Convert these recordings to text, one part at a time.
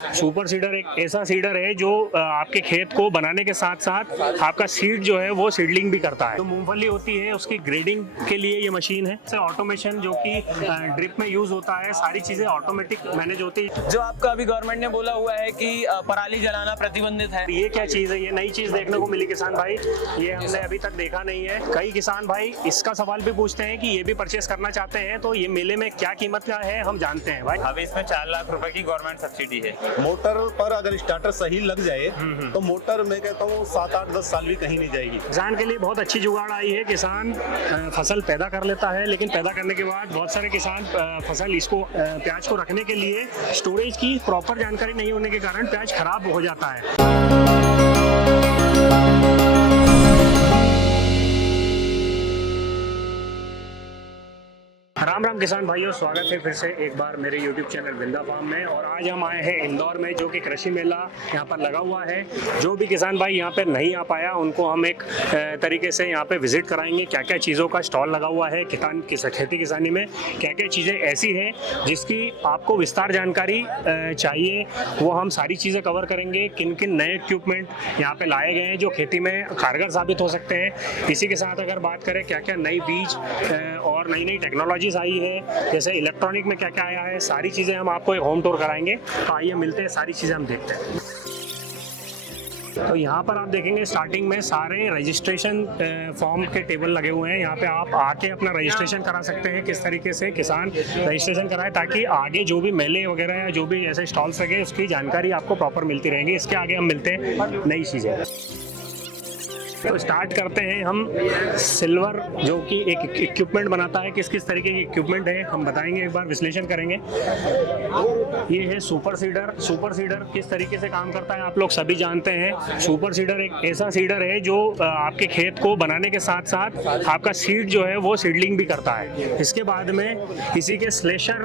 Super seeder एक ऐसा cedar है जो आपके खेत को बनाने के साथ साथ आपका सीड जो है वो सीडलिंग भी करता है। तो मूंगफली होती है उसकी ग्रेडिंग के लिए ये मशीन है। ऑटोमेशन जो कि ड्रिप में यूज होता है, सारी चीजें ऑटोमेटिक मैनेज होती है। जो आपका अभी गवर्नमेंट ने बोला हुआ है कि पराली जलाना प्रतिबंधित है, ये क्या चीज है? ये नई चीज देखने को मिली किसान भाई, ये हमने अभी तक देखा नहीं है। कई किसान भाई इसका सवाल भी पूछते हैं कि ये भी परचेस करना चाहते हैं, तो ये मेले में क्या कीमत का है हम जानते हैं भाई। अभी इसमें 4 लाख रुपए की गवर्नमेंट सब्सिडी है। मोटर पर अगर स्टार्टर सही लग जाए तो मोटर मैं कहता हूँ 7, 8, 10 साल भी कहीं नहीं जाएगी। किसान के लिए बहुत अच्छी जुगाड़ आई है। किसान फसल पैदा कर लेता है, लेकिन पैदा करने के बाद बहुत सारे किसान फसल इसको प्याज को रखने के लिए स्टोरेज की प्रॉपर जानकारी नहीं होने के कारण प्याज खराब हो जाता है। राम राम किसान भाइयों, स्वागत है फिर से एक बार मेरे YouTube चैनल विंदा फार्म में। और आज हम आए हैं इंदौर में, जो कि कृषि मेला यहाँ पर लगा हुआ है। जो भी किसान भाई यहाँ पे नहीं आ पाया उनको हम एक तरीके से यहाँ पे विजिट कराएंगे। क्या क्या चीज़ों का स्टॉल लगा हुआ है, खेती किसानी में क्या क्या चीज़ें ऐसी हैं जिसकी आपको विस्तार जानकारी चाहिए, वो हम सारी चीज़ें कवर करेंगे। किन किन नए इक्विपमेंट यहाँ पे लाए गए हैं जो खेती में कारगर साबित हो सकते हैं। इसी के साथ अगर बात करें क्या क्या नई बीज और नई नई टेक्नोलॉजीज आई है, जैसे इलेक्ट्रॉनिक में क्या क्या आया है, सारी चीज़ें हम आपको एक होम टूर कराएंगे। तो आइए मिलते हैं, सारी चीज़ें हम देखते हैं। तो यहाँ पर आप देखेंगे स्टार्टिंग में सारे रजिस्ट्रेशन फॉर्म के टेबल लगे हुए हैं। यहाँ पे आप आके अपना रजिस्ट्रेशन करा सकते हैं। किस तरीके से किसान रजिस्ट्रेशन कराए ताकि आगे जो भी मेले वगैरह या जो भी ऐसे स्टॉल्स लगे उसकी जानकारी आपको प्रॉपर मिलती रहेंगी। इसके आगे हम मिलते हैं नई चीज़ें। तो स्टार्ट करते हैं हम सिल्वर, जो कि एक इक्विपमेंट बनाता है। किस किस तरीके की इक्विपमेंट है हम बताएंगे, एक बार विश्लेषण करेंगे। ये है सुपर सीडर। सुपर सीडर किस तरीके से काम करता है आप लोग सभी जानते हैं। सुपर सीडर एक ऐसा सीडर है जो आपके खेत को बनाने के साथ साथ आपका सीड जो है वो सीडलिंग भी करता है। इसके बाद में इसी के स्लेशर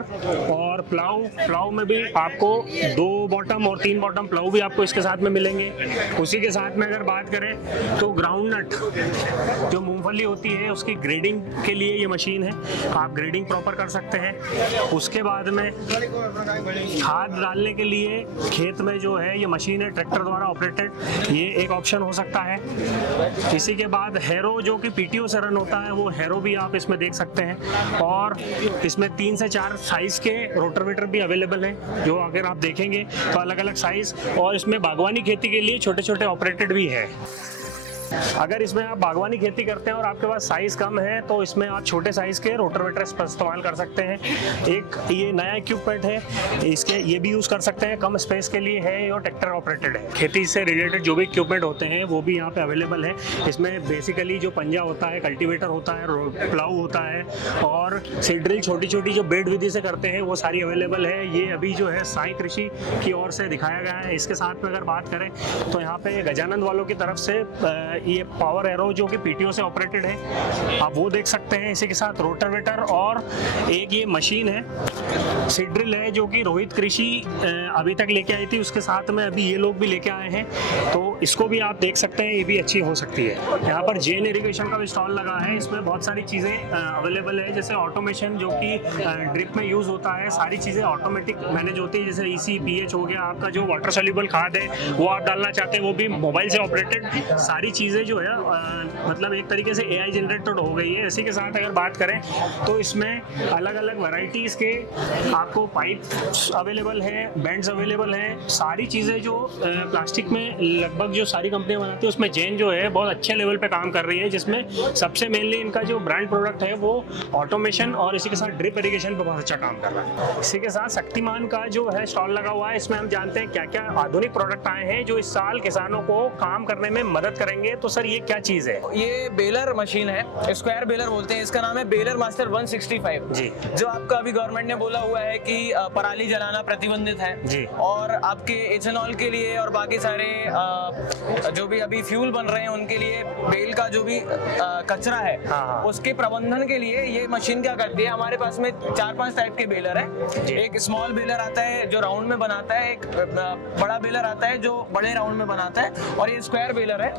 और प्लाऊ में भी आपको 2 बॉटम और 3 बॉटम प्लाऊ भी आपको इसके साथ में मिलेंगे। उसी के साथ में अगर बात करें तो ग्राउंड नट, जो मूंगफली होती है उसकी ग्रेडिंग के लिए ये मशीन है। आप ग्रेडिंग प्रॉपर कर सकते हैं। उसके बाद में खाद डालने के लिए खेत में जो है ये मशीन है ट्रैक्टर द्वारा ऑपरेटेड, ये एक ऑप्शन हो सकता है। इसी के बाद हैरो, जो कि पीटीओ से रन होता है, वो हैरो भी आप इसमें देख सकते हैं। और इसमें 3 से 4 साइज के रोटावेटर भी अवेलेबल हैं, जो अगर आप देखेंगे तो अलग अलग साइज। और इसमें बागवानी खेती के लिए छोटे छोटे ऑपरेटेड भी है। अगर इसमें आप बागवानी खेती करते हैं और आपके पास साइज कम है तो इसमें आप छोटे साइज के रोटावेटर इस्तेमाल कर सकते हैं। एक ये नया इक्विपमेंट है, इसके ये भी यूज कर सकते हैं, कम स्पेस के लिए है और ट्रैक्टर ऑपरेटेड है। खेती से रिलेटेड जो भी इक्विपमेंट होते हैं वो भी यहाँ पे अवेलेबल है। इसमें बेसिकली जो पंजा होता है, कल्टीवेटर होता है, प्लाऊ होता है और सीड ड्रिल छोटी छोटी जो बेड विधि से करते हैं वो सारी अवेलेबल है। ये अभी जो है साई कृषि की ओर से दिखाया गया है। इसके साथ में अगर बात करें तो यहाँ पे गजानंद वालों की तरफ से ये पावर एरो, जो कि पीटीओ से ऑपरेटेड है, आप वो देख सकते हैं। इसी के साथ रोटावेटर और एक ये मशीन है सीड ड्रिल है, जो कि रोहित कृषि अभी तक लेके आई थी। उसके साथ में अभी ये लोग भी लेके आए हैं, तो इसको भी आप देख सकते हैं, ये भी अच्छी हो सकती है। यहाँ पर जेन इरिगेशन का भी स्टॉल लगा है। इसमें बहुत सारी चीज़ें अवेलेबल है, जैसे ऑटोमेशन जो कि ड्रिप में यूज़ होता है। सारी चीज़ें ऑटोमेटिक मैनेज होती है, जैसे EC PH हो गया। आपका जो वाटर सोल्यूबल खाद है वो आप डालना चाहते हैं, वो भी मोबाइल से ऑपरेटेड। सारी चीज़ें जो है मतलब एक तरीके से AI जनरेटेड हो गई है। इसी के साथ अगर बात करें तो इसमें अलग अलग वैरायटीज़ के आपको पाइप अवेलेबल है, बेंड्स अवेलेबल हैं। सारी चीज़ें जो प्लास्टिक में लगभग जो सारी कंपनियां बनाती है उसमें जेन जो है बहुत अच्छे लेवल पे काम कर रही है, जिसमें सबसे मेनली इनका जो ब्रांड प्रोडक्ट है वो ऑटोमेशन और इसी के साथ ड्रिप इरिगेशन पे बहुत अच्छा काम कर रहा है। इसी के साथ शक्तिमान का जो है स्टॉल लगा हुआ है। इसमें हम जानते हैं क्या क्या आधुनिक प्रोडक्ट आए हैं जो इस साल किसानों को काम करने में मदद करेंगे। तो सर ये क्या चीज है? ये बेलर मशीन है, स्क्वायर बेलर बोलते हैं। इसका नाम है बेलर मास्टर 165 जी। जो आपका अभी गवर्नमेंट ने बोला हुआ है कि पराली जलाना प्रतिबंधित है जी। और आपके इथेनॉल के लिए और बाकी सारे जो भी अभी फ्यूल बन रहे हैं उनके लिए बेल का जो भी कचरा है, हाँ। उसके प्रबंधन के लिए ये मशीन क्या करती है। हमारे पास में 4-5 टाइप के बेलर है। एक स्मॉल बेलर आता है जो राउंड में बनाता है, एक बड़ा बेलर आता है जो बड़े राउंड में बनाता है, और ये स्क्वायर बेलर है।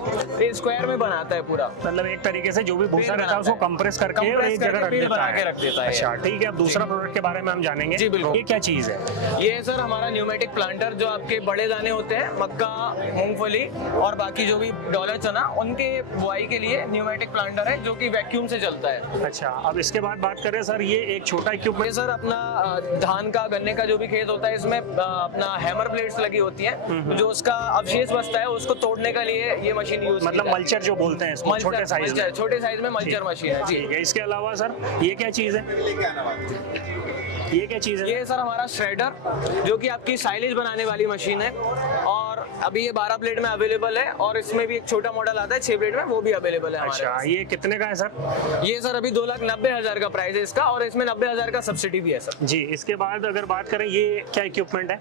ये स्क्वायर में बनाता है पूरा। मतलब एक तरीके से जो भी भूसा पेड़ रहता है उसको बनाता है। कंप्रेस करके कंप्रेस एक जगह करके रख पेड़ देता बना है। के रख देता है। अच्छा ठीक है, अब दूसरा प्रोडक्ट के बारे में हम जानेंगे। जी, बिल्कुल। ये क्या चीज है? ये सर हमारा न्यूमेटिक प्लांटर, जो आपके बड़े दाने होते हैं मक्का, मूंगफली और बाकी जो भी डॉलर चना, उनके बुआई के लिए न्यूमेटिक प्लांटर है जो कि वैक्यूम से चलता है। अच्छा, अब इसके बाद बात करें सर, ये एक छोटा इक्विपमेंट। ये सर अपना धान का, गन्ने का जो भी खेत होता है, इसमें अपना हैमर प्लेट्स लगी होती हैं, जो उसका अवशेष बचता है उसको तोड़ने के लिए ये मशीन यूज, मतलब मल्चर जो बोलते हैं इसको, छोटे साइज में। छोटे साइज में मल्चर मशीन है जी। ठीक है, इसके अलावा सर ये क्या चीज है? ये क्या चीज है? ये सर हमारा श्रेडर, जो कि आपकी साइलेज बनाने वाली मशीन है, और अभी ये 12 प्लेट में अवेलेबल है, और इसमें भी एक छोटा मॉडल आता है 6 प्लेट में, वो भी अवेलेबल है हमारे अच्छा, पास। ये कितने का है सर? ये सर अभी 2,90,000 का प्राइस है इसका, और इसमें 90,000 का सब्सिडी भी है सर। जी, इसके बाद अगर बात करें, ये क्या इक्विपमेंट है?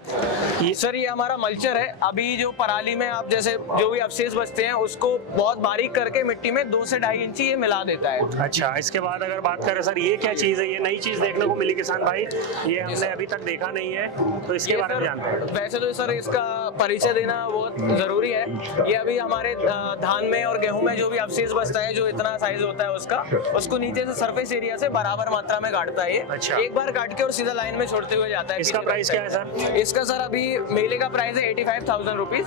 ये सर ये हमारा मल्चर है। अभी जो पराली में आप जैसे जो भी अवशेष बचते हैं उसको बहुत बारीक करके मिट्टी में 2 से 2.5 इंची ये मिला देता है। अच्छा, इसके बाद अगर बात करें सर, ये क्या चीज है? ये नई चीज देखने को मिली किसान भाई, ये हमने अभी तक देखा नहीं है, तो इसके ये बारे में सर, जानते हैं। वैसे तो सर इसका परिचय देना बहुत जरूरी है। ये अभी हमारे धान में और गेहूं में जो भी अवशेष बचता है, जो इतना साइज होता है उसका, उसको नीचे से सरफेस एरिया से बराबर मात्रा में काटता है ये। अच्छा। एक बार काट के और सीधा लाइन में छोड़ते हुए जाता है। इसका पीछे प्राइस क्या है सर? इसका सर अभी मेले का प्राइस है 85,000 रुपीज,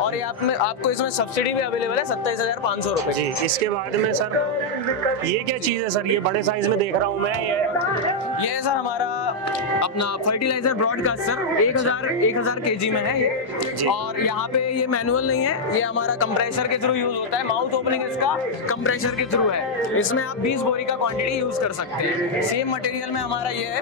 और ये आपको इसमें सब्सिडी भी अवेलेबल है 27,500 रुपए। जी, इसके बाद में सर ये क्या चीज है सर? ये बड़े साइज में देख रहा हूँ मैं। ये है सर हमारा अपना फर्टिलाइजर ब्रॉडकास्टर, 1000 केजी में है ये, और यहाँ पे ये मैनुअल नहीं है, ये हमारा कंप्रेसर के थ्रू यूज होता है। माउथ ओपनिंग इसका कंप्रेसर के थ्रू है। इसमें आप 20 बोरी का क्वांटिटी यूज कर सकते हैं। सेम मटेरियल में हमारा ये है,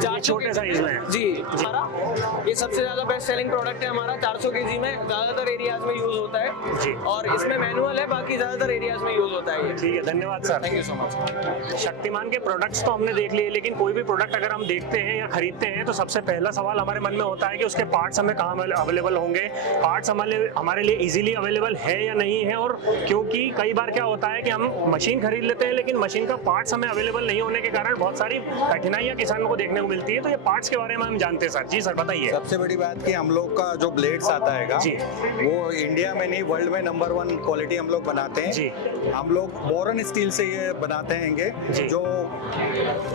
400 छोटे साइज में है। जी। हमारा ये सबसे ज्यादा बेस्ट सेलिंग प्रोडक्ट है हमारा, 400 केजी में ज्यादातर एरियाज में यूज होता है जी, और इसमें मैनुअल है, बाकी ज्यादातर एरियाज में यूज होता है ये। ठीक है, धन्यवाद sir. Thank you so much. Shaktimaan के प्रोडक्ट्स तो हमने देख लिए, लेकिन कोई भी प्रोडक्ट अगर हम देखते हैं या खरीदते हैं तो सबसे पहला सवाल हमारे मन में होता है कि उसके पार्ट्स हमें कहाँ अवेलेबल होंगे, पार्ट्स हमारे लिए इजीली अवेलेबल है या नहीं है। और क्योंकि कई बार क्या होता है कि हम मशीन खरीद लेते हैं, लेकिन मशीन का पार्ट्स हमें अवेलेबल नहीं होने के कारण बहुत सारी कठिनाइयाँ किसानों को देखने को मिलती है। तो ये पार्ट्स के बारे में हम जानते हैं सर। जी सर, बताइए। सबसे बड़ी बात कि हम लोग का जो ब्लेड्स आता है जी, वो इंडिया में नहीं वर्ल्ड में नंबर 1 क्वालिटी हम लोग बनाते हैं जी। हम लोग बोरन स्टील से ये बनाते हैं, जी। जो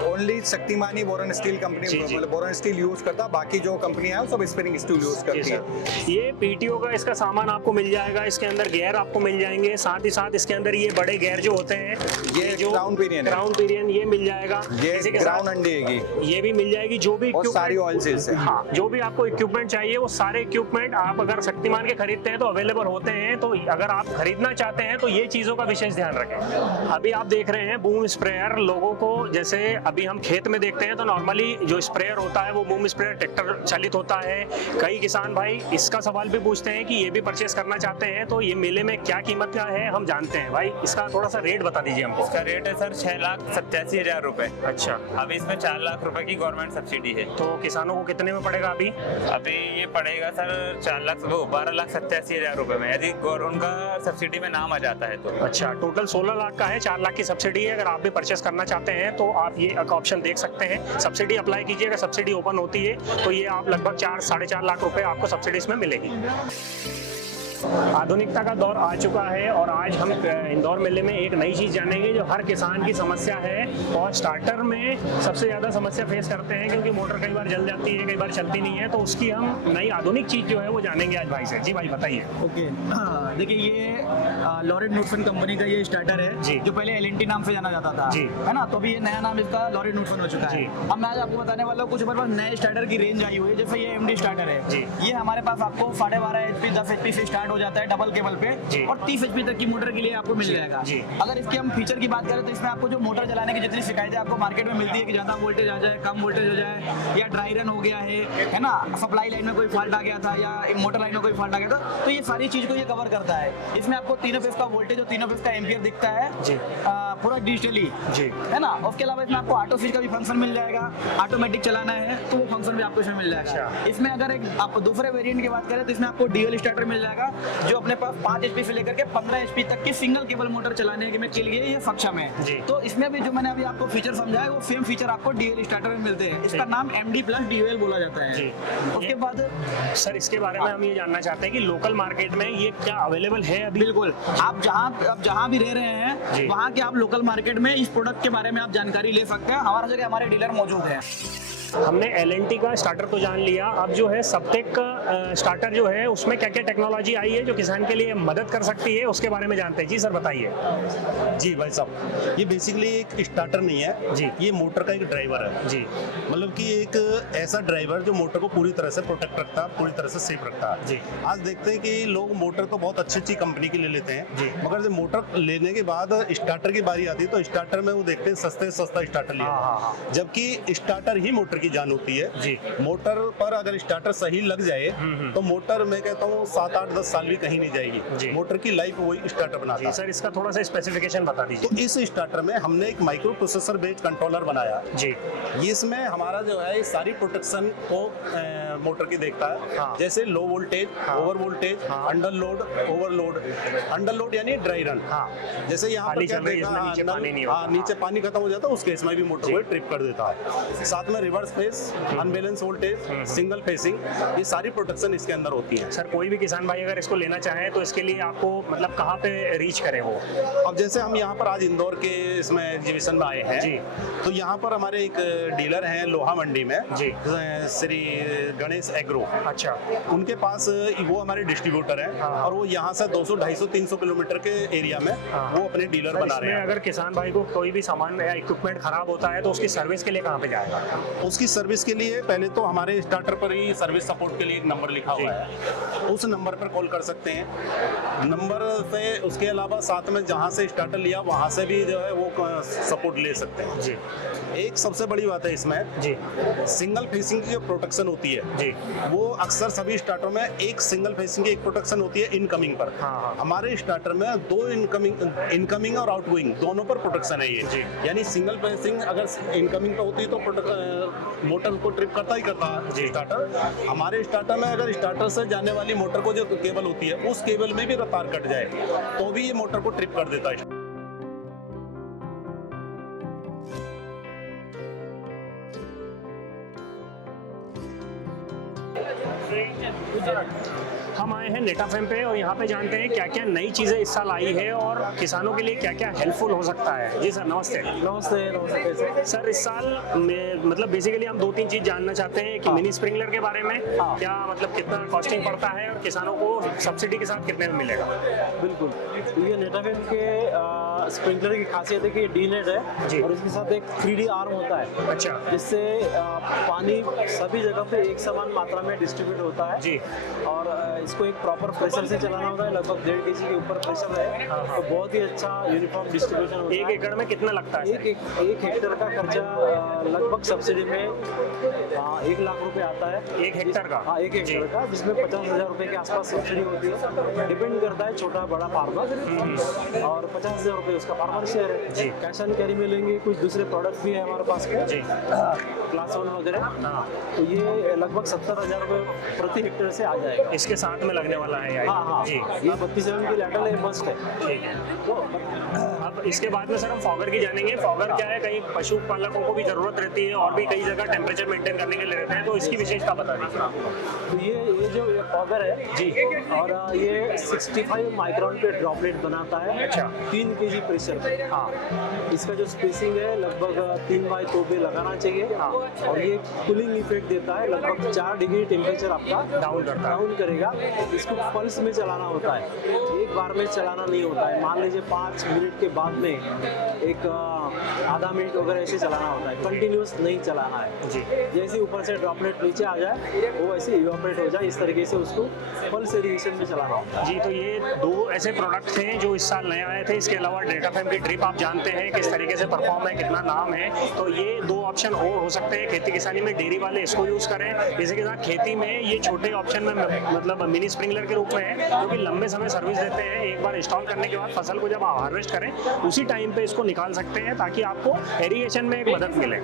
ओनली शक्तिमानी बोरन स्टील जी, कंपनी जी। मतलब बोरन स्टील यूज करता है, बाकी जो कंपनी है वो सब स्पिनिंग स्टील यूज जी करती है। सर, ये पीटीओ का इसका सामान आपको मिल जाएगा, इसके अंदर गियर आपको मिल जाएंगे, साथ ही साथ इसके अंदर ये बड़े गियर जो होते हैं, ये क्राउन पिनियन है। क्राउन पिनियन ये मिल जाएगा। ये इसी के ग्राउंड साथ अंडी ये भी मिल जाएगी। जो भी और सारी ऑयल सील्स है। हाँ, जो भी आपको इक्विपमेंट चाहिए वो सारे इक्विपमेंट आप अगर शक्तिमान के खरीदते हैं तो अवेलेबल होते हैं। तो अगर आप खरीदना चाहते हैं तो ये चीजों का विशेष ध्यान रखें। अभी आप देख रहे हैं बूम स्प्रेयर। लोगों को जैसे अभी हम खेत में देखते हैं तो नॉर्मली जो स्प्रेयर होता है वो बूम स्प्रेयर ट्रैक्टर चालित होता है। कई किसान भाई इसका सवाल भी पूछते हैं कि ये भी परचेस करना चाहते हैं, तो ये मेले में क्या कीमत का है हम जानते हैं। भाई इसका थोड़ा सा रेट बता दीजिए हमको। इसका रेट है सर 6,87,000 रुपए। अच्छा, अभी इसमें 4 लाख रुपए की गवर्नमेंट सब्सिडी है। तो किसानों को कितने में पड़ेगा अभी? अभी ये पड़ेगा सर 12,87,000 रुपए में, यदि उनका सब्सिडी में नाम आ जाता है तो। अच्छा, टोटल 16 लाख का है, 4 लाख की सब्सिडी है। अगर आप भी परचेस करना चाहते हैं तो आप ये ऑप्शन देख सकते हैं। सब्सिडी अप्लाई कीजिए, अगर सब्सिडी ओपन होती है तो ये आप लगभग 4-4.5 लाख रुपए आपको सब्सिडी इसमें मिलेगी। आधुनिकता का दौर आ चुका है और आज हम इंदौर मेले में एक नई चीज़ जानेंगे जो हर किसान की समस्या है। और स्टार्टर में सबसे ज़्यादा समस्या फेस करते हैं क्योंकि मोटर कई बार जल जाती है, कई बार चलती नहीं है। तो उसकी हम नई आधुनिक चीज़ जो है वो जानेंगे आज भाई से। जी भाई बताइए। ओके, देखिए ये लॉरेट नुटफन कंपनी का ये स्टार्टर है जी। जो पहले LNT नाम से जाना जाता था, जी। है ना। तो अभी ये नया नाम इसका लॉरेट नुटफन हो चुका जी। है। अब मैं आज आपको बताने वाला हूँ कुछ हमारे पास नए स्टार्टर की रेंज आई हुई है। जैसे ये MD स्टार्टर है जी। ये हमारे पास आपको 12.5 HP 10 HP से स्टार्ट हो जाता है डबल केबल पे, जी। और 30 HP तक की मोटर के लिए आपको मिल जाएगा। जी। अगर इसके हम फीचर की बात करें तो इसमें आपको जो मोटर चलाने की जितनी शिकायतें आपको मार्केट में मिलती है कि ज्यादा वोल्टेज आ जाए, कम वोल्टेज हो जाए, या ड्राई रन हो गया है ना, सप्लाई लाइन में कोई फॉल्ट आ गया था या मोटर लाइन में कोई फॉल्ट आ गया था, तो ये सारी चीज को ये कवर करता है। इसमें आपको तीनों फेज का वोल्टेज और तीनों फेज का एम्पियर दिखता है जी। पूरा डिजिटली, जी। है ना। उसके अलावा इसमें आपको ऑटो स्विच का भी फंक्शन मिल जाएगा। ऑटोमेटिक चलाना है तो वो फंक्शन भी आपको इसमें मिल जाएगा। अच्छा। इसमें अगर एक आप दूसरे वेरिएंट की बात करें तो इसमें आपको डीएल स्टार्टर मिल जाएगा, जो अपने पास 5 HP से लेकर के 15 HP तक की सिंगल केबल मोटर चलाने के लिए ये सक्षम है। जी। तो इसमें भी जो मैंने अभी आपको फीचर समझाया वो सेम फीचर आपको DL स्टार्टर में मिलते हैं। इसका नाम MD प्लस DL बोला जाता है। जी। उसके बाद सर इसके बारे में हम ये जानना चाहते हैं कि लोकल मार्केट में ये क्या अवेलेबल है अभी? बिल्कुल, आप जहाँ भी रह रहे जी। हैं वहाँ के आप लोकल मार्केट में इस प्रोडक्ट के बारे में आप जानकारी ले सकते हैं। हमारा जगह हमारे डीलर मौजूद है। हमने L&T का स्टार्टर तो जान लिया, अब जो है सबटेक का स्टार्टर जो है उसमें क्या क्या टेक्नोलॉजी आई है जो किसान के लिए मदद कर सकती है, उसके बारे में जानते हैं। जी सर बताइए। जी भाई साहब, ये बेसिकली एक स्टार्टर नहीं है जी। ये मोटर का एक ड्राइवर है जी। मतलब कि एक ऐसा ड्राइवर जो मोटर को पूरी तरह से प्रोटेक्ट रखता है, पूरी तरह से सेफ रखता है। जी। आज देखते हैं कि लोग मोटर तो बहुत अच्छी अच्छी कंपनी की ले लेते हैं जी। मगर जब मोटर लेने के बाद स्टार्टर की बारी आती है तो स्टार्टर में वो देखते हैं सस्ते से सस्ता स्टार्टर लिया हाँ। जबकि स्टार्टर ही मोटर की जान होती है। जी। मोटर पर अगर स्टार्टर सही लग जाए तो मोटर मैं कहता हूँ 7, 8, 10 साल भी कहीं नहीं जी। जाएगी। मोटर की लाइफ वही स्टार्टर बनाता जी है। सर इसका थोड़ा सा स्पेसिफिकेशन बता तो दीजिए। इस स्टार्टर में हमने एक माइक्रो प्रोसेसर बेस्ड कंट्रोलर बनाया। जी। ये इसमें हमारा जो है सारी प्रोटेक्शन को मोटर की देखता है। हाँ। जैसे लो वोल्टेज, हाँ। ओवर वोल्टेज, हाँ। Under load, overload. Under load यानी ड्राई रन। हाँ। जैसे यहाँ पानी पर क्या चल रही है, देखा, इसमें नीचे नल- पानी नहीं हाँ, होता। नीचे पानी खत्म हो जाता है उस केस में भी मोटर को ट्रिप कर देता है। साथ में reverse face, unbalance voltage, single facing, ये सारी प्रोटेक्शन इसके अंदर होती है। सर कोई भी किसान भाई अगर इसको लेना चाहे तो इसके लिए आपको मतलब कहाँ पे रीच करे वो? अब जैसे हम यहाँ पर आज इंदौर के इसमें एग्जीबिशन में आए हैं जी। तो यहाँ पर हमारे एक डीलर हैं लोहा मंडी में जी। श्री गणेश एग्रो। अच्छा। उनके पास वो हमारे डिस्ट्रीब्यूटर हैं हाँ। और वो यहाँ से 200, 250, 300 किलोमीटर के एरिया में हाँ। वो अपने डीलर सर, बना रहे इसमें हैं। अगर किसान भाई को कोई भी सामान या इक्विपमेंट खराब होता है तो उसकी सर्विस के लिए कहाँ पे जाएगा? उसकी सर्विस के लिए पहले तो हमारे स्टार्टर पर ही सर्विस सपोर्ट के लिए एक नंबर लिखा हुआ है, उस नंबर पर कॉल कर सकते हैं। नंबर से उसके अलावा साथ में जहाँ से स्टार्टर लिया वहाँ से भी जो है वो सपोर्ट ले सकते हैं। जी। एक सबसे बड़ी बात है इसमें, जी। सिंगल फेसिंग की जो प्रोटेक्शन होती है जी। वो अक्सर सभी स्टार्टर में एक सिंगल फेसिंग की एक प्रोटेक्शन होती है इनकमिंग पर। हाँ। हमारे स्टार्टर में 2 इनकमिंग और आउटगोइंग दोनों पर प्रोटेक्शन है ये। जी। यानी सिंगल फेसिंग अगर इनकमिंग पे होती है तो मोटर को ट्रिप करता ही करता है जी। स्टार्टर। हमारे स्टार्टर में अगर स्टार्टर से जाने वाली मोटर को जो केबल होती है उस केबल में भी तार कट जाए तो भी ये मोटर को ट्रिप कर देता है। हम आए हैं नेटाफेम पे और यहाँ पे जानते हैं क्या क्या नई चीज़ें इस साल आई है और किसानों के लिए क्या क्या हेल्पफुल हो सकता है। जी सर नमस्ते। नमस्ते। सर इस साल में मतलब बेसिकली हम 2-3 चीज़ जानना चाहते हैं कि मिनी स्प्रिंकलर के बारे में क्या मतलब कितना कॉस्टिंग पड़ता है और किसानों को सब्सिडी के साथ कितने में मिलेगा? बिल्कुल, ये नेटाफेम के स्प्रिंकलर की खासियत है कि ये डीनेट है जी। और इसके साथ एक 3D आर्म होता है। अच्छा। जिससे पानी सभी जगह पे एक समान मात्रा में डिस्ट्रीब्यूट होता है जी। और इसको एक प्रॉपर प्रेशर से चलाना होता है, लगभग 1.5 kg के ऊपर प्रेशर है। तो बहुत ही अच्छा यूनिफॉर्म डिस्ट्रीब्यूशन होता है। 1 एकड़ में कितना लगता है? एक हेक्टेयर का खर्चा लगभग सब्सिडी में 1 लाख रुपए आता है। 1 हेक्टेयर का? हाँ, 1 हेक्टेयर का, जिसमें 50,000 रुपए के आसपास सब्सिडी होती है। डिपेंड करता है छोटा बड़ा फार्मर, और 50,000 रुपए उसका फार्मर शेयर है। जी। कैश एंड कैरी मिलेंगे, कुछ दूसरे प्रोडक्ट भी है हमारे पास में, जी। क्लास 1 वगैरह। हाँ। तो ये लगभग 70,000 रुपए प्रति हेक्टेयर से आ जाएगा। इसके साथ में लगने वाला है हाँ हाँ, जी। ये 32 mm की लैटल है, मस्ट है। ठीक है। तो अब इसके बाद में सर हम फॉगर की जानेंगे। फॉगर क्या है, कहीं पशु पालकों को भी जरूरत रहती है और भी कई जगह टेम्परेचर मेंटेन करने के लिए रहते हैं, तो इसकी विशेषता बता दीजिए। तो ये जो फॉगर है जी। और ये 65 माइक्रोन पे ड्रॉपलेट बनाता है। अच्छा। 3 kg प्रेशर पे। हाँ। इसका जो स्पेसिंग है लगभग 3x2 पे लगाना चाहिए। हाँ। और ये कूलिंग इफेक्ट देता है, लगभग 4 डिग्री टेम्परेचर आपका डाउन करेगा। इसको पल्स में चलाना होता है, एक बार में चलाना नहीं होता है। मान लीजिए 5 मिनट के बाद में एक आधा मिनट वगैरह ऐसे चलाना होता है, कंटिन्यूस नहीं चलाना है। जी। जैसे ऊपर से ड्रॉपलेट नीचे आ जाए वो ऐसे इवापोरेट हो जाए, इस तरीके से उसको पल्स एरिगेशन में चलाना होता है। जी, तो ये 2 ऐसे प्रोडक्ट थे जो इस साल नए आए थे। इसके अलावा नेटाफेम की ड्रिप आप जानते हैं किस तरीके से परफॉर्म है, कितना नाम है, तो ये 2 ऑप्शन और हो सकते हैं। खेती किसानी में डेयरी वाले इसको यूज करें, इसी के साथ खेती में ये छोटे ऑप्शन में मतलब मिनी स्प्रिंकलर के रूप में है, जो कि लंबे समय सर्विस देते हैं। एक बार इंस्टॉल करने के बाद फसल को जब आप हार्वेस्ट करें उसी टाइम पे इसको निकाल सकते हैं ताकि आपको एरिगेशन में एक मदद मिले।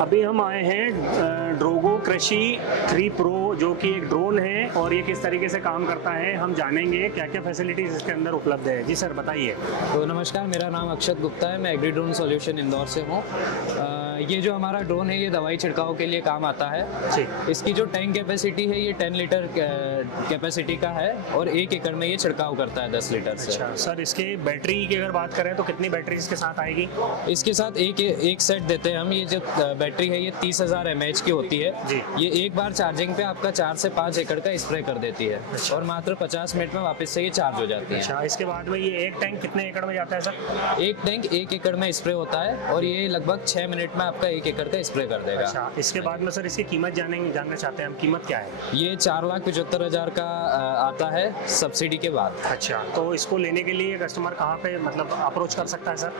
अभी हम आए हैं ड्रोगो कृषि 3 प्रो जो कि एक ड्रोन है और ये किस तरीके से काम करता है हम जानेंगे, क्या क्या फैसिलिटीज इसके अंदर उपलब्ध है। जी सर बताइए। तो नमस्कार, मेरा नाम अक्षत गुप्ता है, मैं एग्री ड्रोन सॉल्यूशन इंदौर से हूँ। ये जो हमारा ड्रोन है ये दवाई छिड़काव के लिए काम आता है। जी। इसकी जो टैंक कैपेसिटी है ये 10 लीटर कैपेसिटी का है और 1 एकड़ में ये छिड़काव करता है 10 लीटर से। अच्छा सर, इसके बैटरी की अगर बात करें तो कितनी बैटरी इसके साथ आएगी? इसके साथ एक सेट देते हैं हम। ये जो बैटरी है ये 30,000 mAh की होती है। जी। ये एक बार चार्जिंग पे आपका 4 से 5 एकड़ का स्प्रे कर देती है और मात्र 50 मिनट में वापस से ये चार्ज हो जाती है। अच्छा, इसके बाद में ये एक टैंक कितने एकड़ में जाता है सर? एक टैंक 1 एकड़ में स्प्रे होता है और ये लगभग 6 मिनट में आपका 1 एकड़ का स्प्रे कर देगा। अच्छा, इसके बाद में सर इसकी कीमत जानना चाहते हैं हम, कीमत क्या है? ये 4,75,000 का आता है सब्सिडी के बाद। अच्छा, तो इसको लेने के लिए कस्टमर कहाँ पे मतलब अप्रोच कर सकता है सर?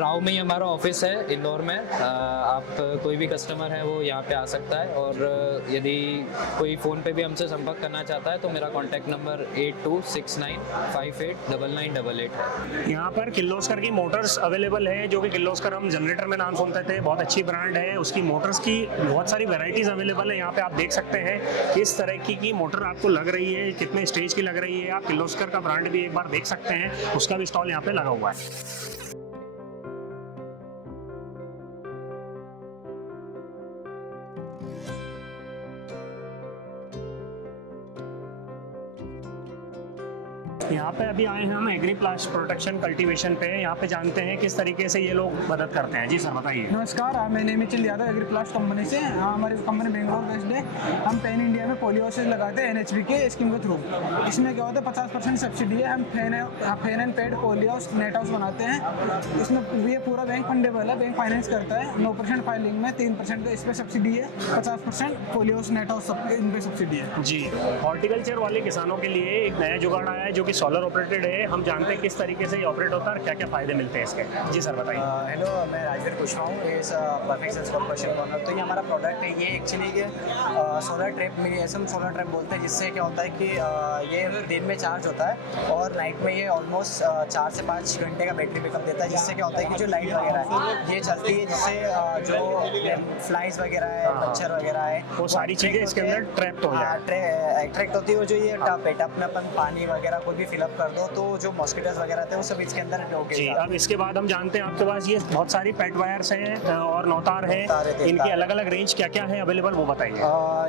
राव में ही हमारा ऑफिस है इंदौर में। आप कोई भी कस्टमर है वो यहाँ पे आ सकता है और यदि कोई फ़ोन पे भी हमसे संपर्क करना चाहता है तो मेरा कॉन्टैक्ट नंबर 8269589988 है। यहाँ पर किर्लोस्कर की मोटर्स अवेलेबल है, जो कि किर्लोस्कर हम जनरेटर में नाम सुनते थे, बहुत अच्छी ब्रांड है। उसकी मोटर्स की बहुत सारी वैरायटीज अवेलेबल है। यहाँ पे आप देख सकते हैं किस तरह की मोटर आपको लग रही है, कितने स्टेज की लग रही है। आप किर्लोस्कर का ब्रांड भी एक बार देख सकते हैं, उसका भी स्टॉल यहाँ पे लगा हुआ है। यहाँ पे अभी आए हैं हम एग्री प्लास्ट प्रोटेक्शन कल्टीवेशन पे। यहाँ पे जानते हैं किस तरीके से ये लोग मदद करते हैं। जी सर बताइए। नमस्कार, मैं नेमिचंद यादव एग्री प्लास्ट कंपनी से। हमारी कंपनी बेंगलोर बेस्ड है। हम पैन इंडिया में पॉलीहाउसेज लगाते हैं NHB के स्कीम के थ्रू। इसमें क्या होता है 50% सब्सिडी है। हम fan and paid polyhouse net house बनाते हैं। इसमें ये पूरा बैंक फंडेबल है, बैंक फाइनेंस करता है। 9% फाइलिंग में 3% इस पर सब्सिडी है, 50% पॉलीहाउस नेट हाउस इन पर सब्सिडी है। जी, हॉर्टिकल्चर वाले किसानों के लिए एक नया जुगाड़ आया है जो कि सोलर ऑपरेटेड है। हम जानते हैं किस तरीके से ये ऑपरेट होता है और क्या क्या फायदे मिलते हैं इसके। जी सर बताइए। हेलो, मैं राजवीर पूछ रहा हूँ इस परफेक्ट सेल्स कॉर्पोरेशन ऑनर। तो ये हमारा प्रोडक्ट है, ये एक्चुअली ये सोलर ट्रैप मिनिएसम सोलर ट्रैप बोलते हैं, जिससे क्या होता है कि ये दिन में चार्ज होता है और नाइट में ये ऑलमोस्ट 4 से 5 घंटे का बैटरी बैकअप देता है, जिससे क्या होता है कि जो लाइट वगैरह है ये चलती है, जिससे जो फ्लाइज वगैरह है, मच्छर वगैरह है, वो सारी चीज़ें इसके अंदर ट्रैप हो जाए, अट्रैक्ट होती है। और जो ये टप है, टप में अपन पानी वगैरह कोई भी फिलअप कर दो तो जो मॉस्किटोस वगैरह थे वो सब इसके अंदर होंगे। जी, अब इसके बाद हम जानते हैं आपके पास ये बहुत सारी पेट वायर्स हैं और नौतार हैं। इनकी अलग अलग रेंज क्या क्या है अवेलेबल वो बताइए।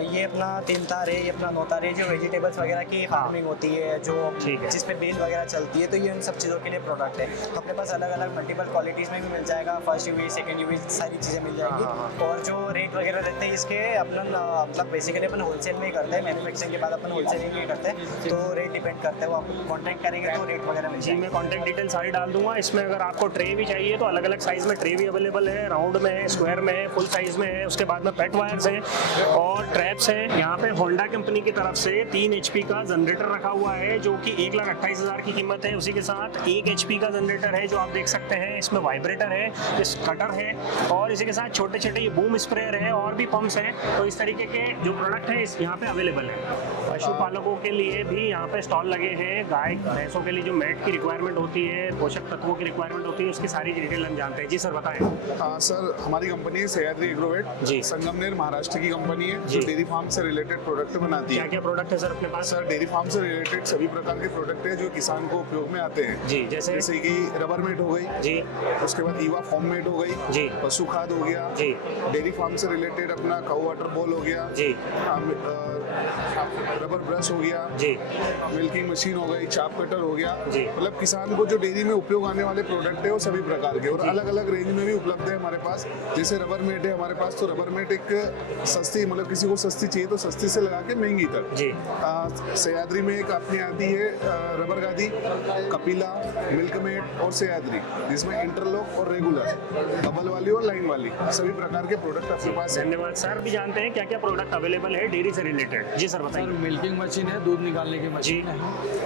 ये अपना 3 तार है, ये अपना 9 तार है। जो वेजिटेबल्स वगैरह की फार्मिंग होती है, जो जिसपे बेल वगैरह चलती है, तो ये उन सब चीज़ों के लिए प्रोडक्ट है। तो अपने पास अलग अलग मल्टीपल क्वालिटीज़ में भी मिल जाएगा। फर्स्ट यूवी, सेकंड यूवी, सारी चीज़ें मिल जाएगी। और जो रेट वगैरह रहते हैं इसके अपना मतलब बेसिकली अपन होलसेल में ही करते हैं। मैन्युफैक्चरिंग के बाद अपन होलसेलिंग ही करते हैं, तो रेट डिपेंड करता है। वो आप कॉन्टैक्ट करेंगे तो रेट वगैरह मिल जी, मैं कॉन्टैक्ट डिटेल सारी डाल दूंगा। इसमें अगर आपको ट्रे भी चाहिए तो अलग अलग साइज में ट्रे भी अवेलेबल है, राउंड में है, स्क्वायर में है, फुल साइज में है। उसके बाद में पेट वायर्स हैं और ट्रैप्स हैं। यहाँ पे होंडा कंपनी की तरफ से 3 HP का जनरेटर रखा हुआ है जो कि 1,28,000 की कीमत है। उसी के साथ 1 HP का जनरेटर है जो आप देख सकते हैं। इसमें वाइब्रेटर है, इस कटर है और इसी के साथ छोटे छोटे ये बूम स्प्रेयर है और भी पंप्स हैं। तो इस तरीके के जो प्रोडक्ट है यहाँ पे अवेलेबल है। पशुपालकों के लिए भी यहाँ पे स्टॉल लगे हैं। गाय भैंसों के लिए जो मैट की रिक्वायरमेंट होती है, पोषक तत्वों की रिक्वायरमेंट होती है, उसकी सारी डिटेल हम जानते हैं। जी सर बताएं। सर, हमारी कंपनी है सह्याद्री एग्रोवेट। जी। संगमनेर महाराष्ट्र की कंपनी है जो डेयरी फार्म से रिलेटेड प्रोडक्ट बनाती है। क्या क्या प्रोडक्ट है सर अपने पास? सर, डेयरी फार्म से रिलेटेड सभी प्रकार के प्रोडक्ट है जो किसान को उपयोग में आते हैं। जी, जैसे कि रबर मेट हो गई जी, उसके बाद ईवा फॉर्म मेट हो गई जी, पशु खाद हो गया जी, डेयरी फार्म से रिलेटेड अपना काऊ वाटर बॉल हो गया जी, रबर ब्रश हो गया जी, मिल्किंग मशीन हो गई, चाप कटर हो गया जी। मतलब किसान को जो डेयरी में उपयोग आने वाले प्रोडक्ट है वो सभी प्रकार के और अलग अलग रेंज में भी उपलब्ध है हमारे पास। जैसे रबर मेट है हमारे पास, तो रबर मेट एक सस्ती, मतलब किसी को सस्ती चाहिए तो सस्ती से लगा के महंगी तक जी। सह्याद्री में एक अपनी आती है रबर गादी, कपिला, मिल्क मेट और सह्याद्री, जिसमें इंटरलॉक और रेगुलर, डबल वाली और लाइन वाली सभी प्रकार के प्रोडक्ट अपने पास। धन्यवाद सर। भी जानते हैं क्या क्या प्रोडक्ट अवेलेबल है डेयरी से रिलेटेड। जी सर बताइए। सर, मिल्किंग मशीन है, दूध निकालने की मशीन है,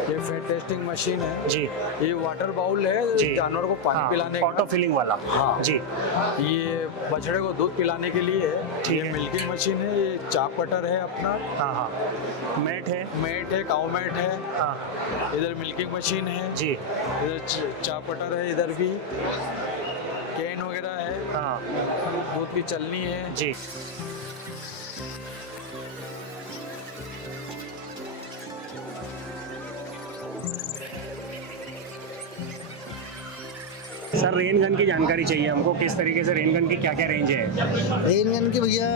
ये फैट टेस्टिंग मशीन है जी, ये वाटर बाउल है जानवर को पानी पिलाने का, ऑटो फिलिंग वाला हाँ जी, ये बछड़े को दूध पिलाने के लिए है। ये मिल्किंग मशीन है, ये चाप कटर है अपना, हाँ हाँ, मेट है, काऊ मेट है, हाँ, इधर मिल्किंग मशीन है जी, इधर चाप कटर है, इधर भी कैन वगैरह है, हाँ, दूध की चलनी है जी। सर रेन गन की जानकारी चाहिए हमको, किस तरीके से रेन गन की क्या क्या रेंज है? रेन गन की भैया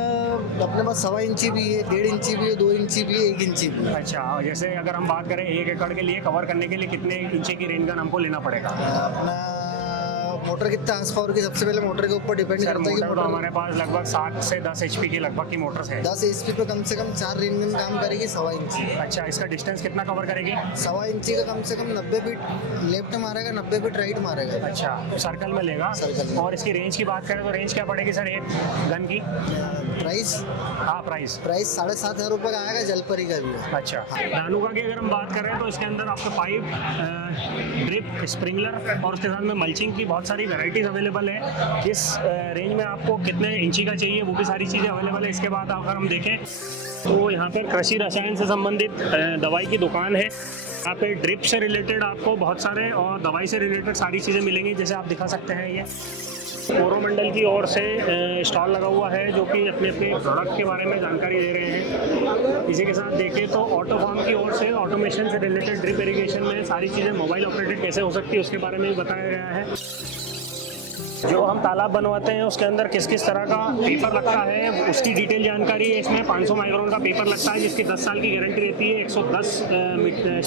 अपने पास 1.25 इंची भी है, 1.5 इंची भी है, 2 इंची भी है, 1 इंची भी है। अच्छा, और जैसे अगर हम बात करें 1 एकड़ के लिए कवर करने के लिए कितने इंची की रेन गन हमको लेना पड़ेगा? अपना मोटर कितना हार्स पावर की, सबसे पहले मोटर के ऊपर डिपेंड करता है कि मोटर तो हमारे पास लगभग 7 से 10 HP की लगभग की मोटर्स है। 10 HP पे कम से कम 4 रेन गन काम करेगी 1.25 इंची। अच्छा, इसका डिस्टेंस कितना कवर करेगी? 1.25 इंची का कम से कम 90 फीट लेफ्ट मारेगा, 90 फीट राइट मारेगा। अच्छा, सर्कल में लेगा। सर्कल में। और इसकी रेंज की बात करें तो रेंज क्या पड़ेगी सर एक गन की? प्राइस हाँ, प्राइस 7,500 रुपये का आएगा, जलपरी का भी है। अच्छा, धानुका की अगर हम बात करें तो इसके अंदर आपके पाइप, ड्रिप, स्प्रिंकलर और उसके साथ में मल्चिंग की बहुत सारी वैरायटीज अवेलेबल है। इस रेंज में आपको कितने इंची का चाहिए वो भी सारी चीज़ें अवेलेबल है। इसके बाद अगर हम देखें तो यहाँ पर कृषि रसायन से संबंधित दवाई की दुकान है। यहाँ पे ड्रिप से रिलेटेड आपको बहुत सारे और दवाई से रिलेटेड सारी चीज़ें मिलेंगी, जैसे आप दिखा सकते हैं। ये कोरोमंडल की ओर से स्टॉल लगा हुआ है जो कि अपने अपने प्रोडक्ट के बारे में जानकारी दे रहे हैं। इसी के साथ देखें तो ऑटो फार्म की ओर से ऑटोमेशन से रिलेटेड ड्रिप इरिगेशन में सारी चीज़ें मोबाइल ऑपरेटेड कैसे हो सकती है उसके बारे में भी बताया गया है। जो हम तालाब बनवाते हैं उसके अंदर किस किस तरह का पेपर लगता है उसकी डिटेल जानकारी है इसमें। 500 माइक्रोन का पेपर लगता है जिसकी 10 साल की गारंटी रहती है। 110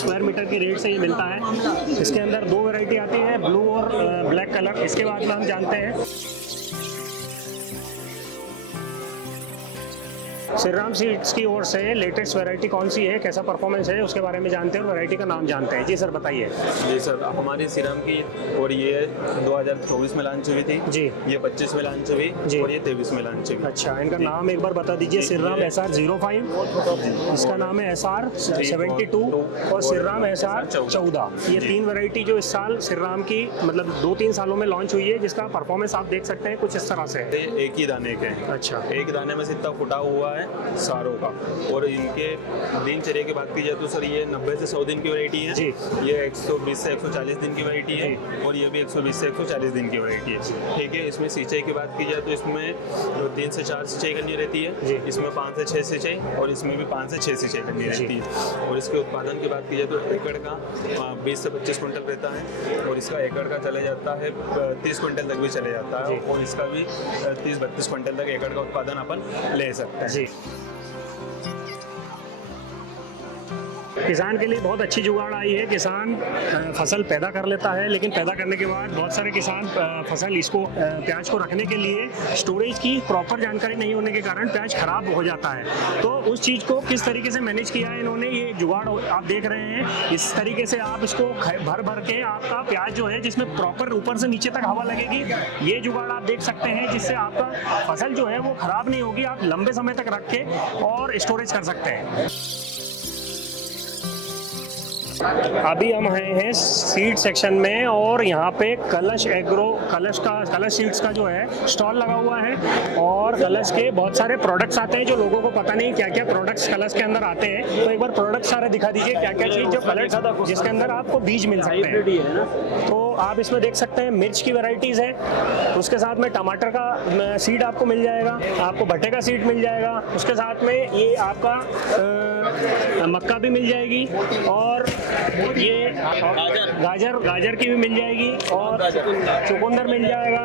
स्क्वायर मीटर की रेट से ये मिलता है। इसके अंदर 2 वैरायटी आती है, ब्लू और ब्लैक कलर। इसके बाद में हम जानते हैं श्रीराम सीड्स की ओर से लेटेस्ट वैरायटी कौन सी है, कैसा परफॉर्मेंस है उसके बारे में जानते हैं और वैरायटी का नाम जानते हैं। जी सर बताइए। जी सर, हमारी श्रीराम की और ये 2024 में लॉन्च हुई थी जी, ये 25 में लॉन्च हुई जी, और ये 23 में लॉन्च हुई। अच्छा, इनका नाम एक बार बता दीजिए। श्रीराम SR05, इसका नाम है SR72 और श्रीराम SR14। ये 3 वैरायटी जो इस साल श्रीराम की मतलब 2-3 सालों में लॉन्च हुई है, जिसका परफॉर्मेंस आप देख सकते हैं कुछ इस तरह से। एक ही दाने के। अच्छा, एक दाने में से इतना फुटा हुआ है सारों का। और इनके दिनचर्या की बात की जाए तो सर ये 90 से 100 दिन की वैरायटी है जी। ये 120 से 140 दिन की वैरायटी है और ये भी 120 से 140 दिन की वैरायटी है। ठीक है, इसमें सिंचाई की बात की जाए तो इसमें 3 से 4 सिंचाई करनी रहती है, इसमें 5 से 6 सिंचाई और इसमें भी 5 से 6 सिंचाई करनी रहती है। और इसके उत्पादन की बात की जाए तो एकड़ का 20 से 25 क्विंटल रहता है और इसका एकड़ का चला जाता है 30 क्विंटल तक भी चले जाता है और इसका भी 30-32 क्विंटल तक एकड़ का उत्पादन अपन ले सकते हैं। किसान के लिए बहुत अच्छी जुगाड़ आई है। किसान फसल पैदा कर लेता है, लेकिन पैदा करने के बाद बहुत सारे किसान फसल इसको प्याज को रखने के लिए स्टोरेज की प्रॉपर जानकारी नहीं होने के कारण प्याज खराब हो जाता है। तो उस चीज़ को किस तरीके से मैनेज किया है इन्होंने, ये जुगाड़ आप देख रहे हैं। इस तरीके से आप इसको भर भर के आपका प्याज जो है जिसमें प्रॉपर ऊपर से नीचे तक हवा लगेगी, ये जुगाड़ आप देख सकते हैं, जिससे आपका फसल जो है वो खराब नहीं होगी। आप लंबे समय तक रख के और स्टोरेज कर सकते हैं। अभी हम आए हैं सीड सेक्शन में और यहाँ पे कलश एग्रो कलश सीड्स का जो है स्टॉल लगा हुआ है और कलश के बहुत सारे प्रोडक्ट्स आते हैं जो लोगों को पता नहीं क्या क्या प्रोडक्ट्स कलश के अंदर आते हैं। तो एक बार प्रोडक्ट सारे दिखा दीजिए क्या क्या चीज़ जो कलश जिसके अंदर आपको बीज मिल सकते हैं। तो आप इसमें देख सकते हैं मिर्च की वैरायटीज़ है, उसके साथ में टमाटर का सीड आपको मिल जाएगा, आपको भट्टे का सीड मिल जाएगा, उसके साथ में ये आपका मक्का भी मिल जाएगी और ये गाजर की भी मिल जाएगी और चुकंदर मिल जाएगा,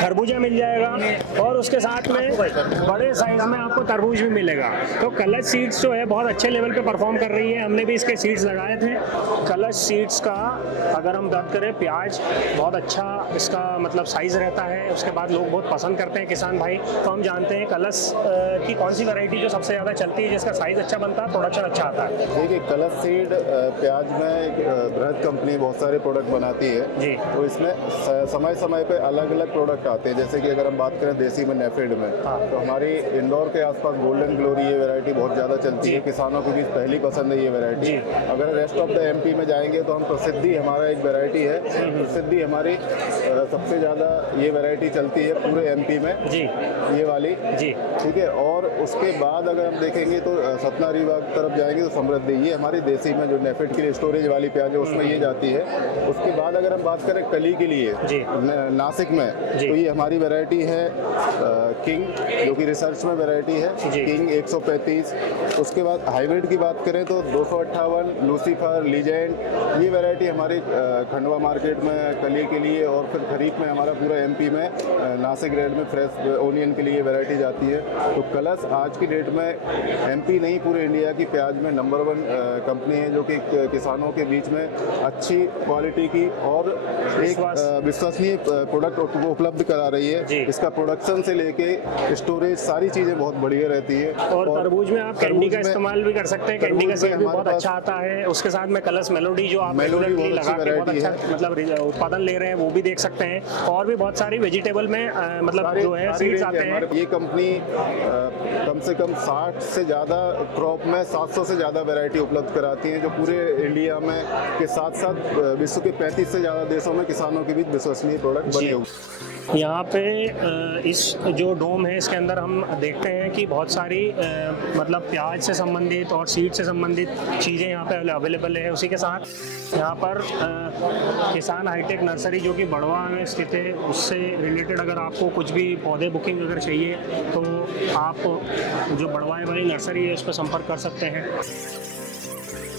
खरबूजा मिल जाएगा और उसके साथ में बड़े साइज में आपको तरबूज भी मिलेगा। तो कलश सीड्स जो है बहुत अच्छे लेवल पे परफॉर्म कर रही है। हमने भी इसके सीड्स लगाए थे। कलश सीड्स का अगर हम बात करें, प्याज बहुत अच्छा इसका मतलब साइज रहता है, उसके बाद लोग बहुत पसंद करते हैं किसान भाई। तो हम जानते हैं कलश की कौन सी वैरायटी जो सबसे ज़्यादा चलती है, जिसका साइज अच्छा बनता है, प्रोडक्शन अच्छा आता है। देखिए, कलश सीड प्याज में बृहद कंपनी बहुत सारे प्रोडक्ट बनाती है जी। तो इसमें समय समय पे अलग अलग प्रोडक्ट आते हैं। जैसे कि अगर हम बात करें देसी में नेफेड में, तो हमारी इंदौर के आसपास गोल्डन ग्लोरी ये वैरायटी बहुत ज़्यादा चलती है, किसानों की भी पहली पसंद है ये वैरायटी। अगर रेस्ट ऑफ द MP में जाएंगे तो हम प्रसिद्धि हमारा एक वैरायटी है, प्रसिद्धि हमारी सबसे ज़्यादा ये वैरायटी चलती है पूरे MP में जी, ये वाली जी, ठीक है। और उसके बाद अगर हम देखेंगे तो सतना रीवा की तरफ जाएंगे तो समृद्धि, ये हमारी देसी में जो नेफेड की स्टोरेज वाली प्याज है उसमें ये जाती है। उसके बाद अगर हम बात करें कली के लिए नासिक में, तो ये हमारी वैरायटी है किंग, जो कि रिसर्च में वैरायटी है, किंग 135। उसके बाद हाइब्रिड की बात करें तो 258, लूसीफर, लीजेंड, ये वैरायटी हमारी खंडवा मार्केट में कली के लिए, और फिर खरीफ में हमारा पूरा एमपी में नासिक रेड में फ्रेश ओनियन के लिए वैरायटी जाती है। तो कलश आज की डेट में एमपी नहीं पूरे इंडिया की प्याज में नंबर 1 कंपनी है, जो कि किसानों के बीच में अच्छी क्वालिटी की और एक विश्वसनीय प्रोडक्ट उपलब्ध करा रही है। इसका प्रोडक्शन से लेके स्टोरेज सारी चीज़ें बहुत बढ़िया रहती है। और तरबूज में आप कैंडी का इस्तेमाल भी कर सकते हैं, कैंडी का सीड भी बहुत अच्छा आता है। उसके साथ में कलश मेलोडी जो आप रेगुलरली लगा के बहुत अच्छा मतलब उत्पादन ले रहे हैं, वो भी देख सकते हैं। और भी बहुत सारी वेजिटेबल में मतलब जो है सीड्स आते हैं। ये कंपनी कम से कम 60 से ज़्यादा क्रॉप में 700 से ज़्यादा वैरायटी उपलब्ध कराती हैं, जो पूरे इंडिया में के साथ साथ विश्व के 35 से ज़्यादा देशों में किसानों के बीच विश्वसनीय प्रोडक्ट बने हुए। यहाँ पे इस जो डोम है इसके अंदर हम देखते हैं कि बहुत सारी मतलब प्याज से संबंधित और सीड से संबंधित चीज़ें यहाँ पे अवेलेबल है। उसी के साथ यहाँ पर किसान हाईटेक नर्सरी जो कि बड़वा में स्थित है, उससे रिलेटेड अगर आपको कुछ भी पौधे बुकिंग अगर चाहिए तो आप जो बड़वाए वाली नर्सरी है उस पर संपर्क कर सकते हैं।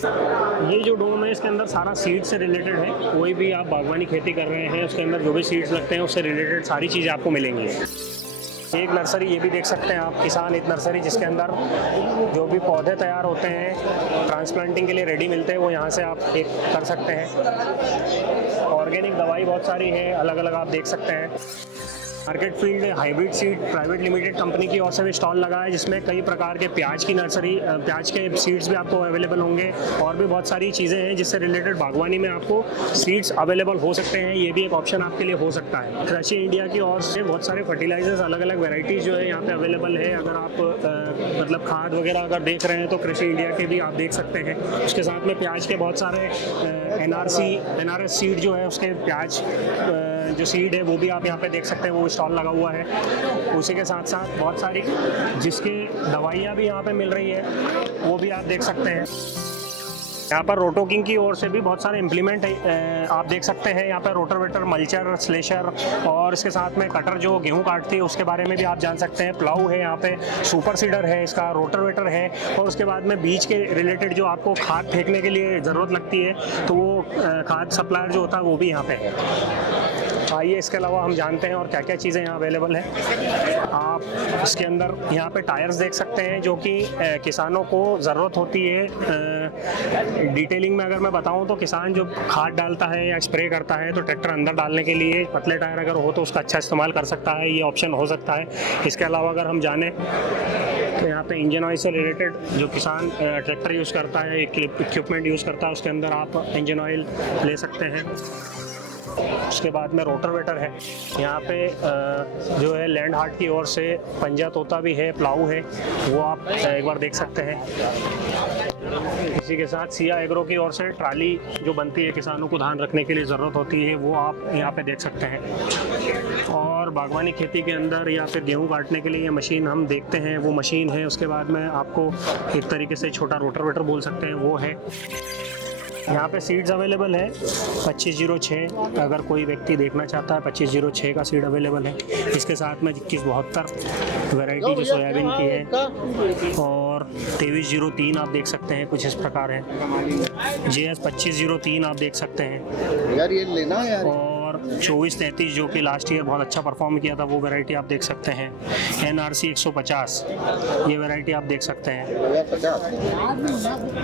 ये जो डोम है इसके अंदर सारा सीड से रिलेटेड है। कोई भी आप बागवानी खेती कर रहे हैं उसके अंदर जो भी सीड्स लगते हैं उससे रिलेटेड सारी चीज़ें आपको मिलेंगी। एक नर्सरी ये भी देख सकते हैं आप, किसान एक नर्सरी, जिसके अंदर जो भी पौधे तैयार होते हैं ट्रांसप्लांटिंग के लिए रेडी मिलते हैं, वो यहाँ से आप एक कर सकते हैं। ऑर्गेनिक दवाई बहुत सारी है, अलग अलग आप देख सकते हैं। Market field hybrid seed private limited company की ओर से भी स्टॉल लगा है, जिसमें कई प्रकार के प्याज की नर्सरी, प्याज के सीड्स भी आपको अवेलेबल होंगे और भी बहुत सारी चीज़ें हैं जिससे रिलेटेड बागवानी में आपको सीड्स अवेलेबल हो सकते हैं। ये भी एक ऑप्शन आपके लिए हो सकता है। कृषि इंडिया की ओर से बहुत सारे फर्टिलाइजर्स अलग अलग वेराइटीज़ जो है यहाँ पे अवेलेबल है। अगर आप मतलब खाद वगैरह अगर देख रहे हैं तो कृषि इंडिया के भी आप देख सकते हैं। उसके साथ में प्याज के बहुत सारे NRS सीड जो है उसके प्याज जो सीड है वो भी आप यहाँ पे देख सकते हैं, वो स्टॉल लगा हुआ है। उसी के साथ साथ बहुत सारी जिसके दवाइयाँ भी यहाँ पे मिल रही है वो भी आप देख सकते हैं। यहाँ पर रोटोकिंग की ओर से भी बहुत सारे इम्प्लीमेंट आप देख सकते हैं। यहाँ पर रोटावेटर, मल्चर, स्लेशर और इसके साथ में कटर जो गेहूं काटती है उसके बारे में भी आप जान सकते हैं। प्लाऊ है यहाँ पे, सुपर सीडर है, इसका रोटावेटर है और उसके बाद में बीज के रिलेटेड जो आपको खाद फेंकने के लिए ज़रूरत लगती है तो वो खाद सप्लायर जो होता है वो भी यहाँ पे है। आइए इसके अलावा हम जानते हैं और क्या क्या चीज़ें यहाँ अवेलेबल है। आप इसके अंदर यहाँ पे टायर्स देख सकते हैं जो कि किसानों को ज़रूरत होती है। डिटेलिंग में अगर मैं बताऊँ तो किसान जो खाद डालता है या स्प्रे करता है तो ट्रैक्टर अंदर डालने के लिए पतले टायर अगर हो तो उसका अच्छा इस्तेमाल कर सकता है, ये ऑप्शन हो सकता है। इसके अलावा अगर हम जाने तो यहाँ पे इंजन ऑयल से रिलेटेड जो किसान ट्रैक्टर यूज़ करता है, इक्विपमेंट यूज़ करता है, उसके अंदर आप इंजन ऑयल ले सकते हैं। उसके बाद में रोटावेटर है यहाँ पे जो है लैंड हार्ट की ओर से, पंजा तोता भी है, प्लाऊ है, वो आप एक बार देख सकते हैं। इसी के साथ सिया एग्रो की ओर से ट्राली जो बनती है किसानों को धान रखने के लिए ज़रूरत होती है, वो आप यहाँ पे देख सकते हैं। और बागवानी खेती के अंदर या फिर गेहूँ काटने के लिए ये मशीन हम देखते हैं, वो मशीन है। उसके बाद में आपको एक तरीके से छोटा रोटावेटर बोल सकते हैं, वो है। यहाँ पे सीड्स अवेलेबल है 2506, अगर कोई व्यक्ति देखना चाहता है 2506 का सीड अवेलेबल है। इसके साथ में 2172 वैरायटी जो सोयाबीन की है और 2303 आप देख सकते हैं, कुछ इस प्रकार है। JS 2503 आप देख सकते हैं यार, ये लेना यार। और 2433 जो कि लास्ट ईयर बहुत अच्छा परफॉर्म किया था, वो वैरायटी आप देख सकते हैं। NRC 150 ये वैरायटी आप देख सकते हैं।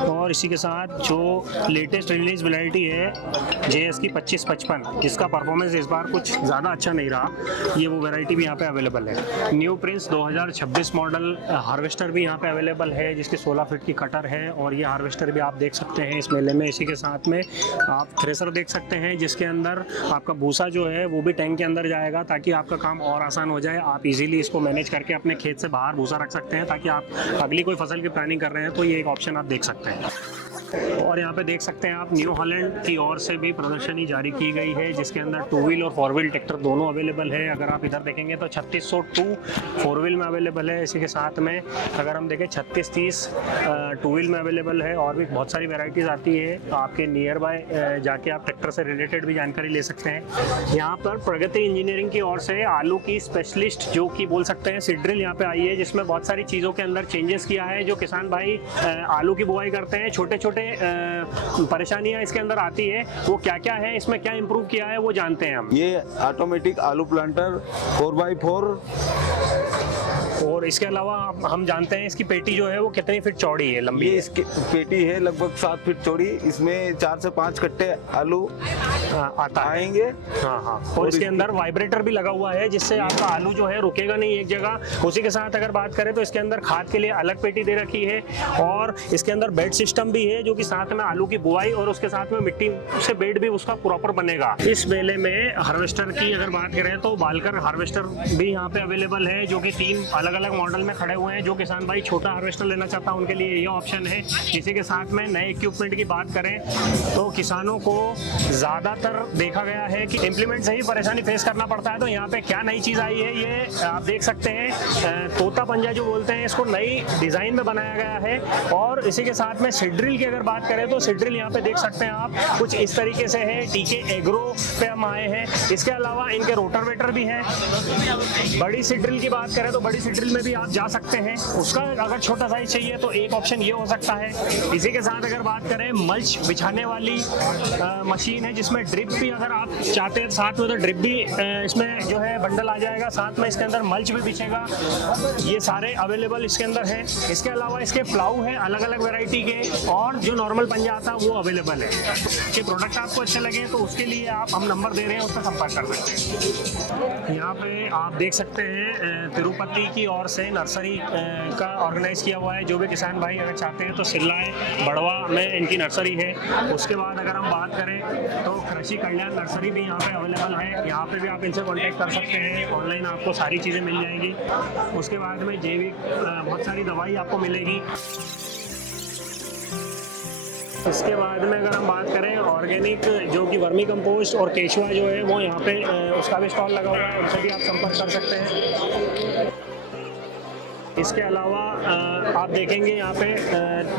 और इसी के साथ जो लेटेस्ट रिलीज वैरायटी है JS की 2555, जिसका परफॉर्मेंस इस बार कुछ ज़्यादा अच्छा नहीं रहा, ये वो वैरायटी भी यहाँ पे अवेलेबल है। न्यू प्रिंस 2026 मॉडल हार्वेस्टर भी यहाँ पे अवेलेबल है, जिसकी 16 फीट की कटर है और ये हार्वेस्टर भी आप देख सकते हैं इस मेले में। इसी के साथ में आप थ्रेसर देख सकते हैं, जिसके अंदर आपका भूसा जो है वो भी टैंक के अंदर जाएगा ताकि आपका काम और आसान हो जाए। आप इजीली इसको मैनेज करके अपने खेत से बाहर भूसा रख सकते हैं ताकि आप अगली कोई फसल की प्लानिंग कर रहे हैं तो ये एक ऑप्शन आप देख सकते हैं। और यहाँ पे देख सकते हैं आप न्यू हॉलैंड की ओर से भी प्रदर्शनी जारी की गई है, जिसके अंदर 2 व्हील और 4 व्हील ट्रैक्टर दोनों अवेलेबल है। अगर आप इधर देखेंगे तो 3602 4 व्हील में अवेलेबल है। इसी के साथ में अगर हम देखें 3630 2 व्हील में अवेलेबल है। और भी बहुत सारी वेराइटीज़ आती है, आपके नियर बाय जाके आप ट्रैक्टर से रिलेटेड भी जानकारी ले सकते हैं। यहाँ पर प्रगति इंजीनियरिंग की ओर से आलू की स्पेशलिस्ट जो कि बोल सकते हैं सीड ड्रिल यहाँ पे आई है, जिसमें बहुत सारी चीज़ों के अंदर चेंजेस किया है। जो किसान भाई आलू की बुआई करते हैं, छोटे छोटे परेशानियां इसके अंदर आती है, वो क्या क्या है, इसमें क्या इंप्रूव किया है, वो जानते हैं हम। ये ऑटोमेटिक आलू प्लांटर 4x4, और इसके अलावा हम जानते हैं इसकी पेटी जो है वो कितनी फीट चौड़ी है, लंबी ये है? इसकी पेटी है लगभग 7 फीट चौड़ी। इसमें 4 से 5 कट्टे आलू आता आएंगे। हाँ। और इसके अंदर वाइब्रेटर भी लगा हुआ है, जिससे आपका आलू जो है रुकेगा नहीं एक जगह। उसी के साथ अगर बात करें तो इसके अंदर खाद के लिए अलग पेटी दे रखी है, और इसके अंदर बेड सिस्टम भी है, जो कि साथ में आलू की बुआई और उसके साथ में मिट्टी से बेड भी उसका प्रॉपर बनेगा। इस मेले में हार्वेस्टर की अगर बात करें तो बालकर हार्वेस्टर भी यहाँ पे अवेलेबल है, जो कि 3 अलग अलग मॉडल में खड़े हुए हैं। जो किसान भाई छोटा हार्वेस्टर लेना चाहता है उनके लिए ये ऑप्शन है। इसी के साथ में नए इक्विपमेंट की बात करें तो किसानों को ज़्यादातर देखा गया है कि इम्प्लीमेंट से ही परेशानी फेस करना पड़ता है। तो यहाँ पे क्या नई चीज़ आई है, ये आप देख सकते हैं, तोता पंजा जो बोलते हैं, इसको नई डिज़ाइन में बनाया गया है। और इसी के साथ में सीड ड्रिल की अगर बात करें तो सीड ड्रिल यहाँ पे देख सकते हैं आप, कुछ इस तरीके से है। टीके एग्रो पे हम आए हैं। इसके अलावा इनके रोटावेटर भी हैं। बड़ी सीड ड्रिल की बात करें तो बड़ी सीड ड्रिल में भी आप जा सकते हैं। उसका अगर छोटा साइज चाहिए तो एक ऑप्शन ये हो सकता है। इसी के साथ अगर बात करें मल्च बिछाने वाली मशीन है, जिसमें ड्रिप भी अगर आप चाहते हैं साथ में तो ड्रिप भी इसमें जो है बंडल आ जाएगा, साथ में इसके अंदर मल्च भी बिछेगा। ये सारे अवेलेबल इसके अंदर है। इसके अलावा इसके प्लाऊ हैं अलग अलग वैरायटी के, और जो नॉर्मल पंजा आता है वो अवेलेबल है। कि प्रोडक्ट आपको अच्छे लगे तो उसके लिए हम नंबर दे रहे हैं, उसका संपर्क कर सकते हैं। यहाँ पे आप देख सकते हैं तिरुपति की ओर से नर्सरी का ऑर्गेनाइज किया हुआ है। जो भी किसान भाई अगर चाहते हैं तो सिल्लाए बड़वा में इनकी नर्सरी है। उसके बाद अगर हम बात करें तो कृषि कल्याण नर्सरी भी यहाँ पे अवेलेबल है। यहाँ पे भी आप इनसे कांटेक्ट कर सकते हैं, ऑनलाइन आपको सारी चीज़ें मिल जाएंगी। उसके बाद में जैविक बहुत सारी दवाई आपको मिलेगी। इसके बाद में अगर हम बात करें ऑर्गेनिक जो कि वर्मी कंपोस्ट और केचुआ जो है वो यहाँ पे उसका भी स्टॉल लगा हुआ है, उनसे भी आप संपर्क कर सकते हैं। इसके अलावा आप देखेंगे यहाँ पे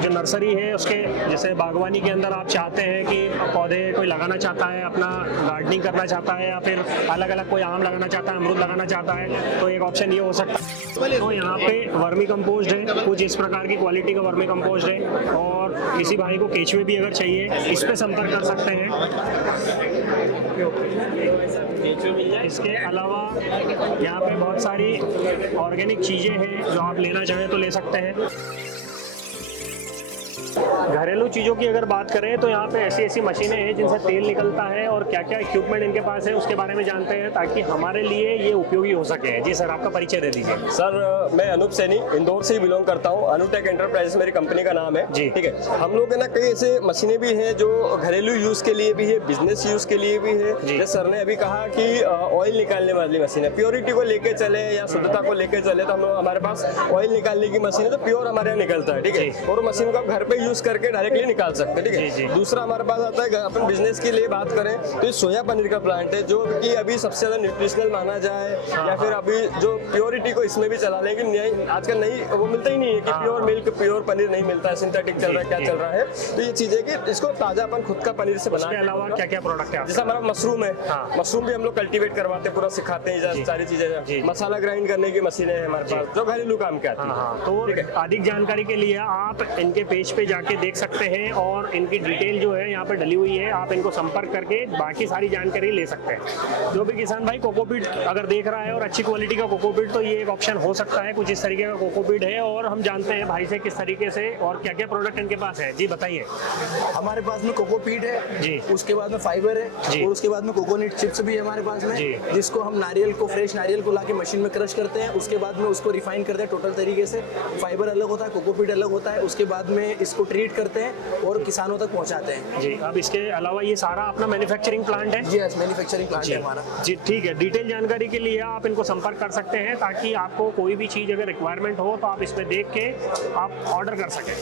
जो नर्सरी है उसके जैसे बागवानी के अंदर आप चाहते हैं कि पौधे कोई लगाना चाहता है, अपना गार्डनिंग करना चाहता है, या फिर अलग अलग कोई आम लगाना चाहता है, अमरूद लगाना चाहता है, तो एक ऑप्शन ये हो सकता है। तो यहाँ पे वर्मी कंपोस्ट है, कुछ इस प्रकार की क्वालिटी का वर्मी कंपोस्ट है। और किसी भाई को केचुए भी अगर चाहिए इस पे संपर्क कर सकते हैं। इसके अलावा यहाँ पे बहुत सारी ऑर्गेनिक चीज़ें हैं, जो आप लेना चाहें तो ले सकते हैं। घरेलू चीज़ों की अगर बात करें तो यहाँ पे ऐसी ऐसी मशीनें हैं जिनसे तेल निकलता है, और क्या क्या इक्विपमेंट इनके पास है उसके बारे में जानते हैं, ताकि हमारे लिए ये उपयोगी हो सके। जी सर, आपका परिचय दे दीजिए। सर, मैं अनूप सैनी इंदौर से ही बिलोंग करता हूँ। अनुटेक एंटरप्राइजेस मेरी कंपनी का नाम है जी। ठीक है, हम लोग ना कई ऐसे मशीनें भी हैं जो घरेलू यूज़ के लिए भी है, बिजनेस यूज़ के लिए भी है। जैसे सर ने अभी कहा कि ऑयल निकालने वाली मशीन है, प्योरिटी को लेके चले या शुद्धता को लेके चले तो हम लोग हमारे पास ऑयल निकालने की मशीन है, तो प्योर हमारे यहाँ निकलता है। ठीक है, और मशीन को आप घर पे यूज़ करके डायरेक्टली निकाल सकते हैं। ठीक है, दूसरा हमारे पास आता है अपन बिजनेस के लिए बात करें तो ये सोया पनीर का प्लांट है, जो कि अभी सबसे ज्यादा न्यूट्रिशनल माना जाए, या फिर अभी जो प्योरिटी को इसमें भी चला लें कि आजकल नहीं वो मिलता ही नहीं है कि प्योर मिल्क प्योर पनीर नहीं मिलता है, सिंथेटिक चल रहा है, क्या चल रहा है। तो ये चीज है कि इसको ताजा अपन खुद का पनीर से बनाने के अलावा क्या क्या प्रोडक्ट है, जैसे हमारा मशरूम है, मशरूम भी हम लोग कल्टीवेट करवाते हैं, पूरा सिखाते हैं सारी चीजें। मसाला ग्राइंड करने की मशीनें हैं हमारे पास जो घरेलू काम के आती है। तो अधिक जानकारी के लिए आप इनके पेज पे जाके देख सकते हैं, और इनकी डिटेल जो है यहाँ पे डली हुई है, आप इनको संपर्क करके बाकी सारी जानकारी ले सकते हैं। जो भी किसान भाई कोकोपीट अगर देख रहा है और अच्छी क्वालिटी का कोकोपीट, तो ये एक ऑप्शन हो सकता है। कुछ इस तरीके का कोकोपीट है, और हम जानते हैं भाई से किस तरीके से और क्या क्या प्रोडक्ट इनके पास है। जी बताइए। हमारे पास में कोकोपीट है जी, उसके बाद में फाइबर है जी, और उसके बाद में कोकोनट चिप्स भी है हमारे पास में जी, जिसको हम नारियल को फ्रेश नारियल को लाके मशीन में क्रश करते हैं, उसके बाद में उसको रिफाइन करते हैं टोटल तरीके से। फाइबर अलग होता है, कोकोपीट अलग होता है। उसके बाद में इसको उसको ट्रीट करते हैं और किसानों तक पहुंचाते हैं। जी, अब इसके अलावा ये सारा अपना मैन्युफैक्चरिंग प्लांट है? जी, मैन्युफैक्चरिंग प्लांट है हमारा। जी ठीक है, डिटेल जानकारी के लिए आप इनको संपर्क कर सकते हैं, ताकि आपको कोई भी चीज़ अगर रिक्वायरमेंट हो तो आप इसमें देख के आप ऑर्डर कर सकें।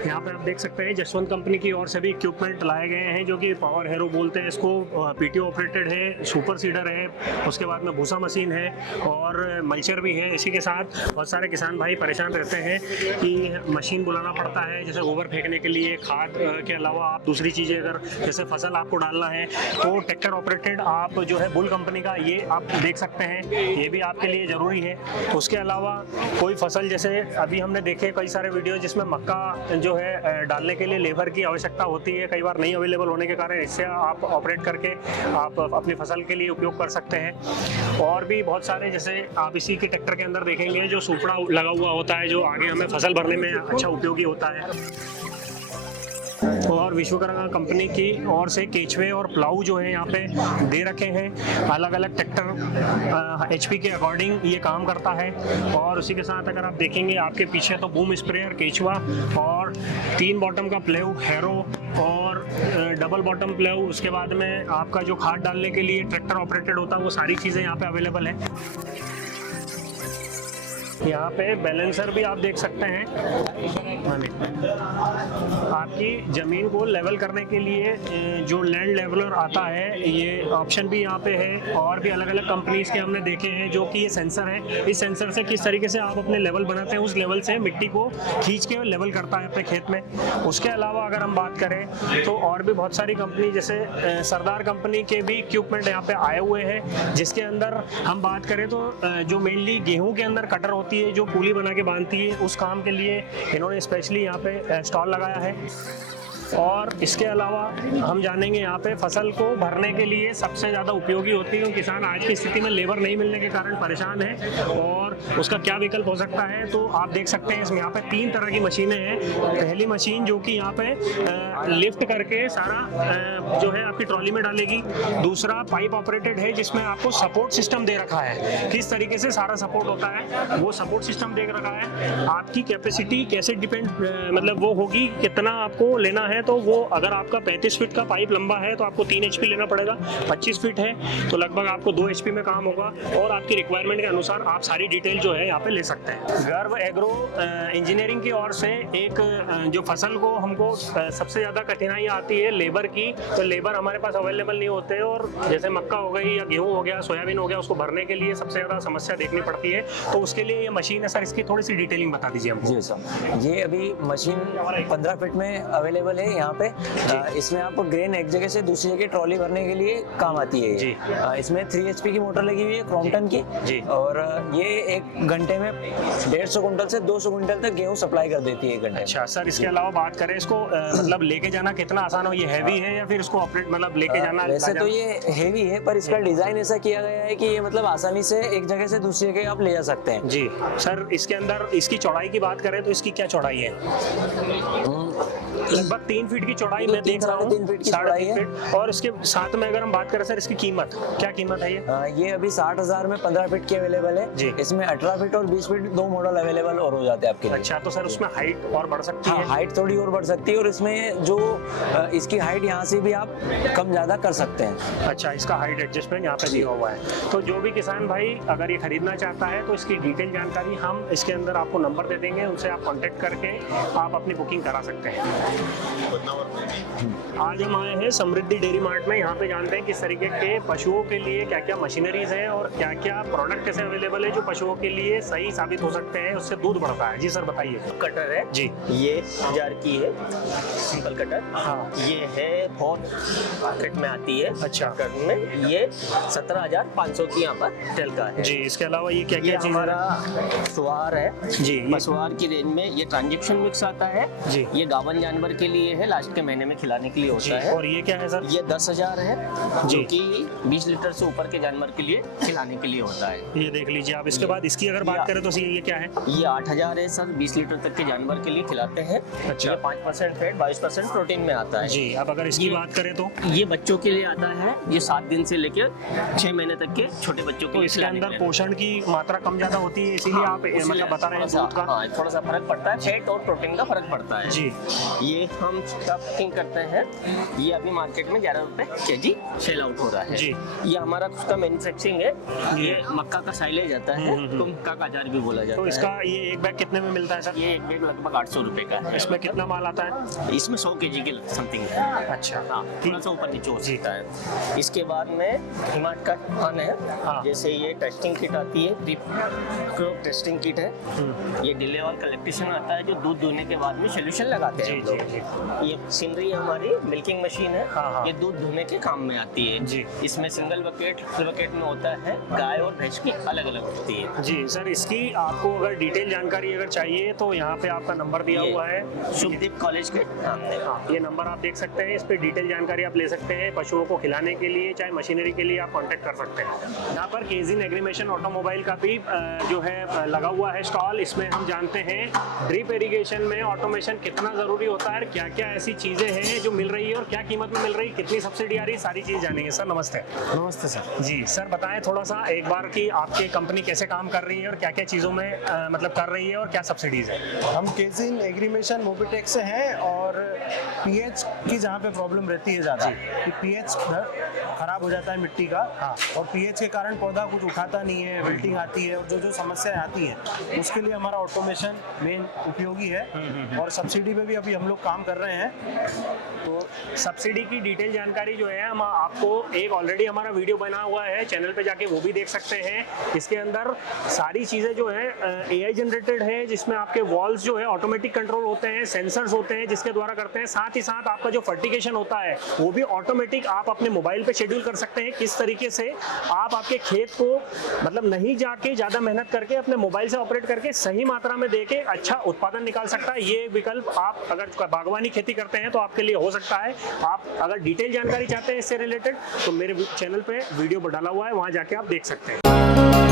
यहाँ पे आप देख सकते हैं जसवंत कंपनी की और सभी इक्विपमेंट लाए गए हैं, जो कि पावर हैरो बोलते हैं इसको। पीटीओ ऑपरेटेड है, सुपर सीडर है, उसके बाद में भूसा मशीन है और मल्चर भी है। इसी के साथ बहुत सारे किसान भाई परेशान रहते हैं कि मशीन बुलाना पड़ता है, जैसे गोबर फेंकने के लिए, खाद के अलावा आप दूसरी चीज़ें अगर जैसे फसल आपको डालना है तो ट्रैक्टर ऑपरेटेड आप जो है बुल कंपनी का ये आप देख सकते हैं, ये भी आपके लिए ज़रूरी है। उसके अलावा कोई फसल, जैसे अभी हमने देखे कई सारे वीडियो जिसमें मक्का जो है डालने के लिए लेबर की आवश्यकता होती है, कई बार नहीं अवेलेबल होने के कारण इससे आप ऑपरेट करके आप अपनी फसल के लिए उपयोग कर सकते हैं। और भी बहुत सारे, जैसे आप इसी के ट्रैक्टर के अंदर देखेंगे जो सुपड़ा लगा हुआ होता है, जो आगे हमें फसल भरने में अच्छा उपयोगी होता है। और विश्वकर्मा कंपनी की ओर से केचवे और प्लाऊ जो है यहाँ पे दे रखे हैं। अलग अलग ट्रैक्टर एचपी के अकॉर्डिंग ये काम करता है। और उसी के साथ अगर आप देखेंगे आपके पीछे तो बूम स्प्रेयर, केचवा और 3 बॉटम का प्लेऊ हैरो और डबल बॉटम प्लेऊ, उसके बाद में आपका जो खाद डालने के लिए ट्रैक्टर ऑपरेटेड होता है, वो सारी चीज़ें यहाँ पे अवेलेबल है। यहाँ पे बैलेंसर भी आप देख सकते हैं। आपकी ज़मीन को लेवल करने के लिए जो लैंड लेवलर आता है, ये ऑप्शन भी यहाँ पे है। और भी अलग अलग कंपनीज के हमने देखे हैं, जो कि ये सेंसर है। इस सेंसर से किस तरीके से आप अपने लेवल बनाते हैं, उस लेवल से मिट्टी को खींच के लेवल करता है अपने खेत में। उसके अलावा अगर हम बात करें तो और भी बहुत सारी कंपनी, जैसे सरदार कंपनी के भी इक्विपमेंट यहाँ पे आए हुए हैं, जिसके अंदर हम बात करें तो जो मेनली गेहूँ के अंदर कटर होती है, जो पुली बना के बांधती है, उस काम के लिए इन्होंने स्पेशली यहाँ पे स्टॉल लगाया है। और इसके अलावा हम जानेंगे यहाँ पे फसल को भरने के लिए सबसे ज़्यादा उपयोगी होती है। किसान आज की स्थिति में लेबर नहीं मिलने के कारण परेशान है, और उसका क्या विकल्प हो सकता है, तो आप देख सकते हैं इसमें यहाँ पे 3 तरह की मशीनें हैं। पहली मशीन जो कि यहाँ पे लिफ्ट करके सारा जो है आपकी ट्रॉली में डालेगी। दूसरा पाइप ऑपरेटेड है, जिसमें आपको सपोर्ट सिस्टम दे रखा है, किस तरीके से सारा सपोर्ट होता है वो सपोर्ट सिस्टम दे रखा है। आपकी कैपेसिटी कैसे डिपेंड मतलब वो होगी, कितना आपको लेना है, तो वो अगर आपका 35 फीट का पाइप लंबा है तो आपको 3 HP लेना पड़ेगा। 25 फीट है तो लगभग आपको 2 HP में काम होगा। और आपकी रिक्वायरमेंट के अनुसार आप सारी डिटेल जो है यहाँ पे ले सकते हैं। गर्व एग्रो इंजीनियरिंग की ओर से एक जो फसल को हमको सबसे ज़्यादा कठिनाई आती है लेबर की, तो लेबर हमारे पास अवेलेबल नहीं होते, और जैसे मक्का हो गई या गेहूँ हो गया, सोयाबीन हो गया, उसको भरने के लिए सबसे ज़्यादा समस्या देखनी पड़ती है। तो उसके लिए ये मशीन है सर, इसकी थोड़ी सी डिटेलिंग बता दीजिए हमको। जी सर, ये अभी मशीन 15 फीट में अवेलेबल है यहाँ पे। इसमें आपको ग्रेन एक जगह से दूसरी जगह ट्रॉली भरने के लिए काम आती है जी। इसमें 3 HP की मोटर लगी हुई है क्रॉम्पटन की जी। और ये 1 घंटे में 150 कुंटल से 200 कुंटल तक गेहूं सप्लाई कर देती है 1 घंटे। अच्छा सर, इसके अलावा बात करें इसको मतलब लेके जाना कितना आसान हो, ये हैवी है या फिर इसको ऑपरेट मतलब लेके जाना? वैसे तो ये हैवी है, पर इसका डिजाइन ऐसा किया गया है कि ये मतलब आसानी से एक जगह से दूसरी जगह आप ले जा सकते हैं जी। सर इसके अंदर इसकी चौड़ाई की बात करें तो इसकी क्या चौड़ाई है? लगभग 3 फीट की चौड़ाई मैं देख रहा हूँ, 3.5 फीट की चौड़ाई है। और इसके साथ में अगर हम बात करें सर, इसकी कीमत क्या कीमत है? ये अभी 60,000 में 15 फीट की अवेलेबल है जी। इसमें 18 फीट और 20 फीट 2 मॉडल अवेलेबल और हो जाते हैं आपके लिए। अच्छा, तो सर उसमें हाइट और बढ़ सकती है? हाइट थोड़ी और बढ़ सकती है, और इसमें जो इसकी हाइट यहाँ से भी आप कम ज्यादा कर सकते हैं। अच्छा, इसका हाइट एडजस्टमेंट यहाँ पे दिया हुआ है। तो जो भी किसान भाई अगर ये खरीदना चाहता है तो इसकी डिटेल जानकारी हम इसके अंदर आपको नंबर दे देंगे, उनसे आप कॉन्टेक्ट करके आप अपनी बुकिंग करा सकते हैं। आज हम आए हैं समृद्धि डेयरी मार्ट में। यहाँ पे जानते हैं किस तरीके के पशुओं के लिए क्या क्या मशीनरीज हैं और क्या क्या प्रोडक्ट ऐसे अवेलेबल है जो पशुओं के लिए सही साबित हो सकते हैं, उससे दूध बढ़ता है। जी सर बताइए। कटर है जी, ये 1000 की है सिंपल कटर। हाँ, ये है 4 पॉकेट में आती है। अच्छा, कटर में ये 17,500 की यहाँ पर टेल का है जी। इसके अलावा ये क्या क्या चीज़ हमारा सुहार है जी। सुहार की रेंज में ये ट्रांजेक्शन मिक्स आता है जी। ये गावन जानवर के लिए है, लास्ट के महीने में खिलाने के लिए होता है। और ये क्या है सर? ये 10,000 है जो कि 20 लीटर से ऊपर के जानवर के लिए खिलाने के लिए होता है। ये देख लीजिए आप। इसके बाद बाद इसकी अगर बात करें तो ये क्या है? ये 8000 है सर, 20 लीटर तक के जानवर के लिए खिलाते हैं। अच्छा। ये 5% फैट 22% प्रोटीन में आता है जी। अब अगर इसकी बात करें तो ये बच्चों के लिए आता है, ये 7 दिन से लेकर 6 महीने तक के छोटे बच्चों के तो लिए इसके खिलाने अंदर के लिए। पोषण की मात्रा कम ज्यादा होती है, इसीलिए आप मतलब बता रहे हैं दूध का? हाँ, थोड़ा सा फर्क पड़ता है, फैट और प्रोटीन का फर्क पड़ता है जी। ये हम कब कुकिंग करते हैं, ये अभी मार्केट में 11 रुपए केजी सेल आउट हो रहा है जी। ये हमारा खुद का मैन्युफैक्चरिंग है। ये मक्का का साइलेज आता है, तो मक्का का अचार भी बोला जाता तो है। इसका ये एक बैग कितने में मिलता है सर? ये एक बैग लगभग 800 रुपए का है। इसमें कितना माल आता है? इसमें 100 केजी के समथिंग है। अच्छा। हाँ, थोड़ा सा ऊपर नीचे हो सकता है। इसके बाद में हिमाट का खान है। हाँ। जैसे ये टेस्टिंग किट आती है, प्री क्रॉप टेस्टिंग किट है। ये डिले और कलेक्टेशन आता है, जो दूध धोने के बाद में सोल्यूशन लगाते हैं। जी। ये मशीनरी हमारी मिल्किंग मशीन है। हाँ। ये दूध धोने के काम में आती है जी। इसमें सिंगल बकेट, फुल बकेट में होता है। गाय और भैंस की अलग अलग होती है। जी सर, इसकी आपको अगर डिटेल जानकारी अगर चाहिए तो यहाँ पे आपका नंबर दिया हुआ है शुभदीप कॉलेज के सामने। हाँ, ये नंबर आप देख सकते हैं, इस पे डिटेल जानकारी आप ले सकते हैं। पशुओं को खिलाने के लिए चाहे मशीनरी के लिए आप कांटेक्ट कर सकते हैं। यहाँ पर केजिन एग्रीमेशन ऑटोमोबाइल का भी जो है लगा हुआ है स्टॉल। इसमें हम जानते हैं ड्रिप इरिगेशन में ऑटोमेशन कितना ज़रूरी होता है, क्या क्या ऐसी चीज़ें हैं जो मिल रही है और क्या कीमत में मिल रही है, कितनी सब्सिडी आ रही है, सारी चीज़ जानेंगे। सर नमस्ते। नमस्ते सर। जी सर, बताएं थोड़ा सा एक बार कि आपकी कंपनी कैसे काम कर रही है और क्या क्या चीज़ों में मतलब कर रही है और क्या सब्सिडीज़ है। हम केजिन एग्रीमेशन मोबिटेक से हैं और पीएच की जहाँ पे प्रॉब्लम रहती है ज़्यादा कि पीएच खराब हो जाता है मिट्टी का। हाँ। और पीएच के कारण पौधा कुछ उठाता नहीं है, विल्टिंग आती है और जो जो समस्याएं आती हैं उसके लिए हमारा ऑटोमेशन मेन उपयोगी है। और सब्सिडी पे भी अभी हम लोग काम कर रहे हैं। तो सब्सिडी की डिटेल जानकारी जो है हम आपको एक ऑलरेडी हमारा वीडियो बना हुआ है चैनल पे, जाके वो भी देख सकते हैं। इसके अंदर सारी चीज़ें जो है AI जनरेटेड है, जिसमें आपके वॉल्स जो है ऑटोमेटिक कंट्रोल होते हैं, सेंसर्स होते हैं जिसके द्वारा करते हैं। साथ ही साथ आपका जो फर्टिगेशन होता है वो भी ऑटोमेटिक आप अपने मोबाइल पे शेड्यूल कर सकते हैं, किस तरीके से आप आपके खेत को मतलब नहीं जाके ज़्यादा मेहनत करके अपने मोबाइल से ऑपरेट करके सही मात्रा में दे के अच्छा उत्पादन निकाल सकता है। ये विकल्प आप अगर बागवानी खेती करते हैं तो आपके लिए हो सकता है। आप अगर डिटेल जानकारी चाहते हैं इससे रिलेटेड तो मेरे चैनल पे वीडियो डाला हुआ है, वहाँ जाके आप देख सकते हैं।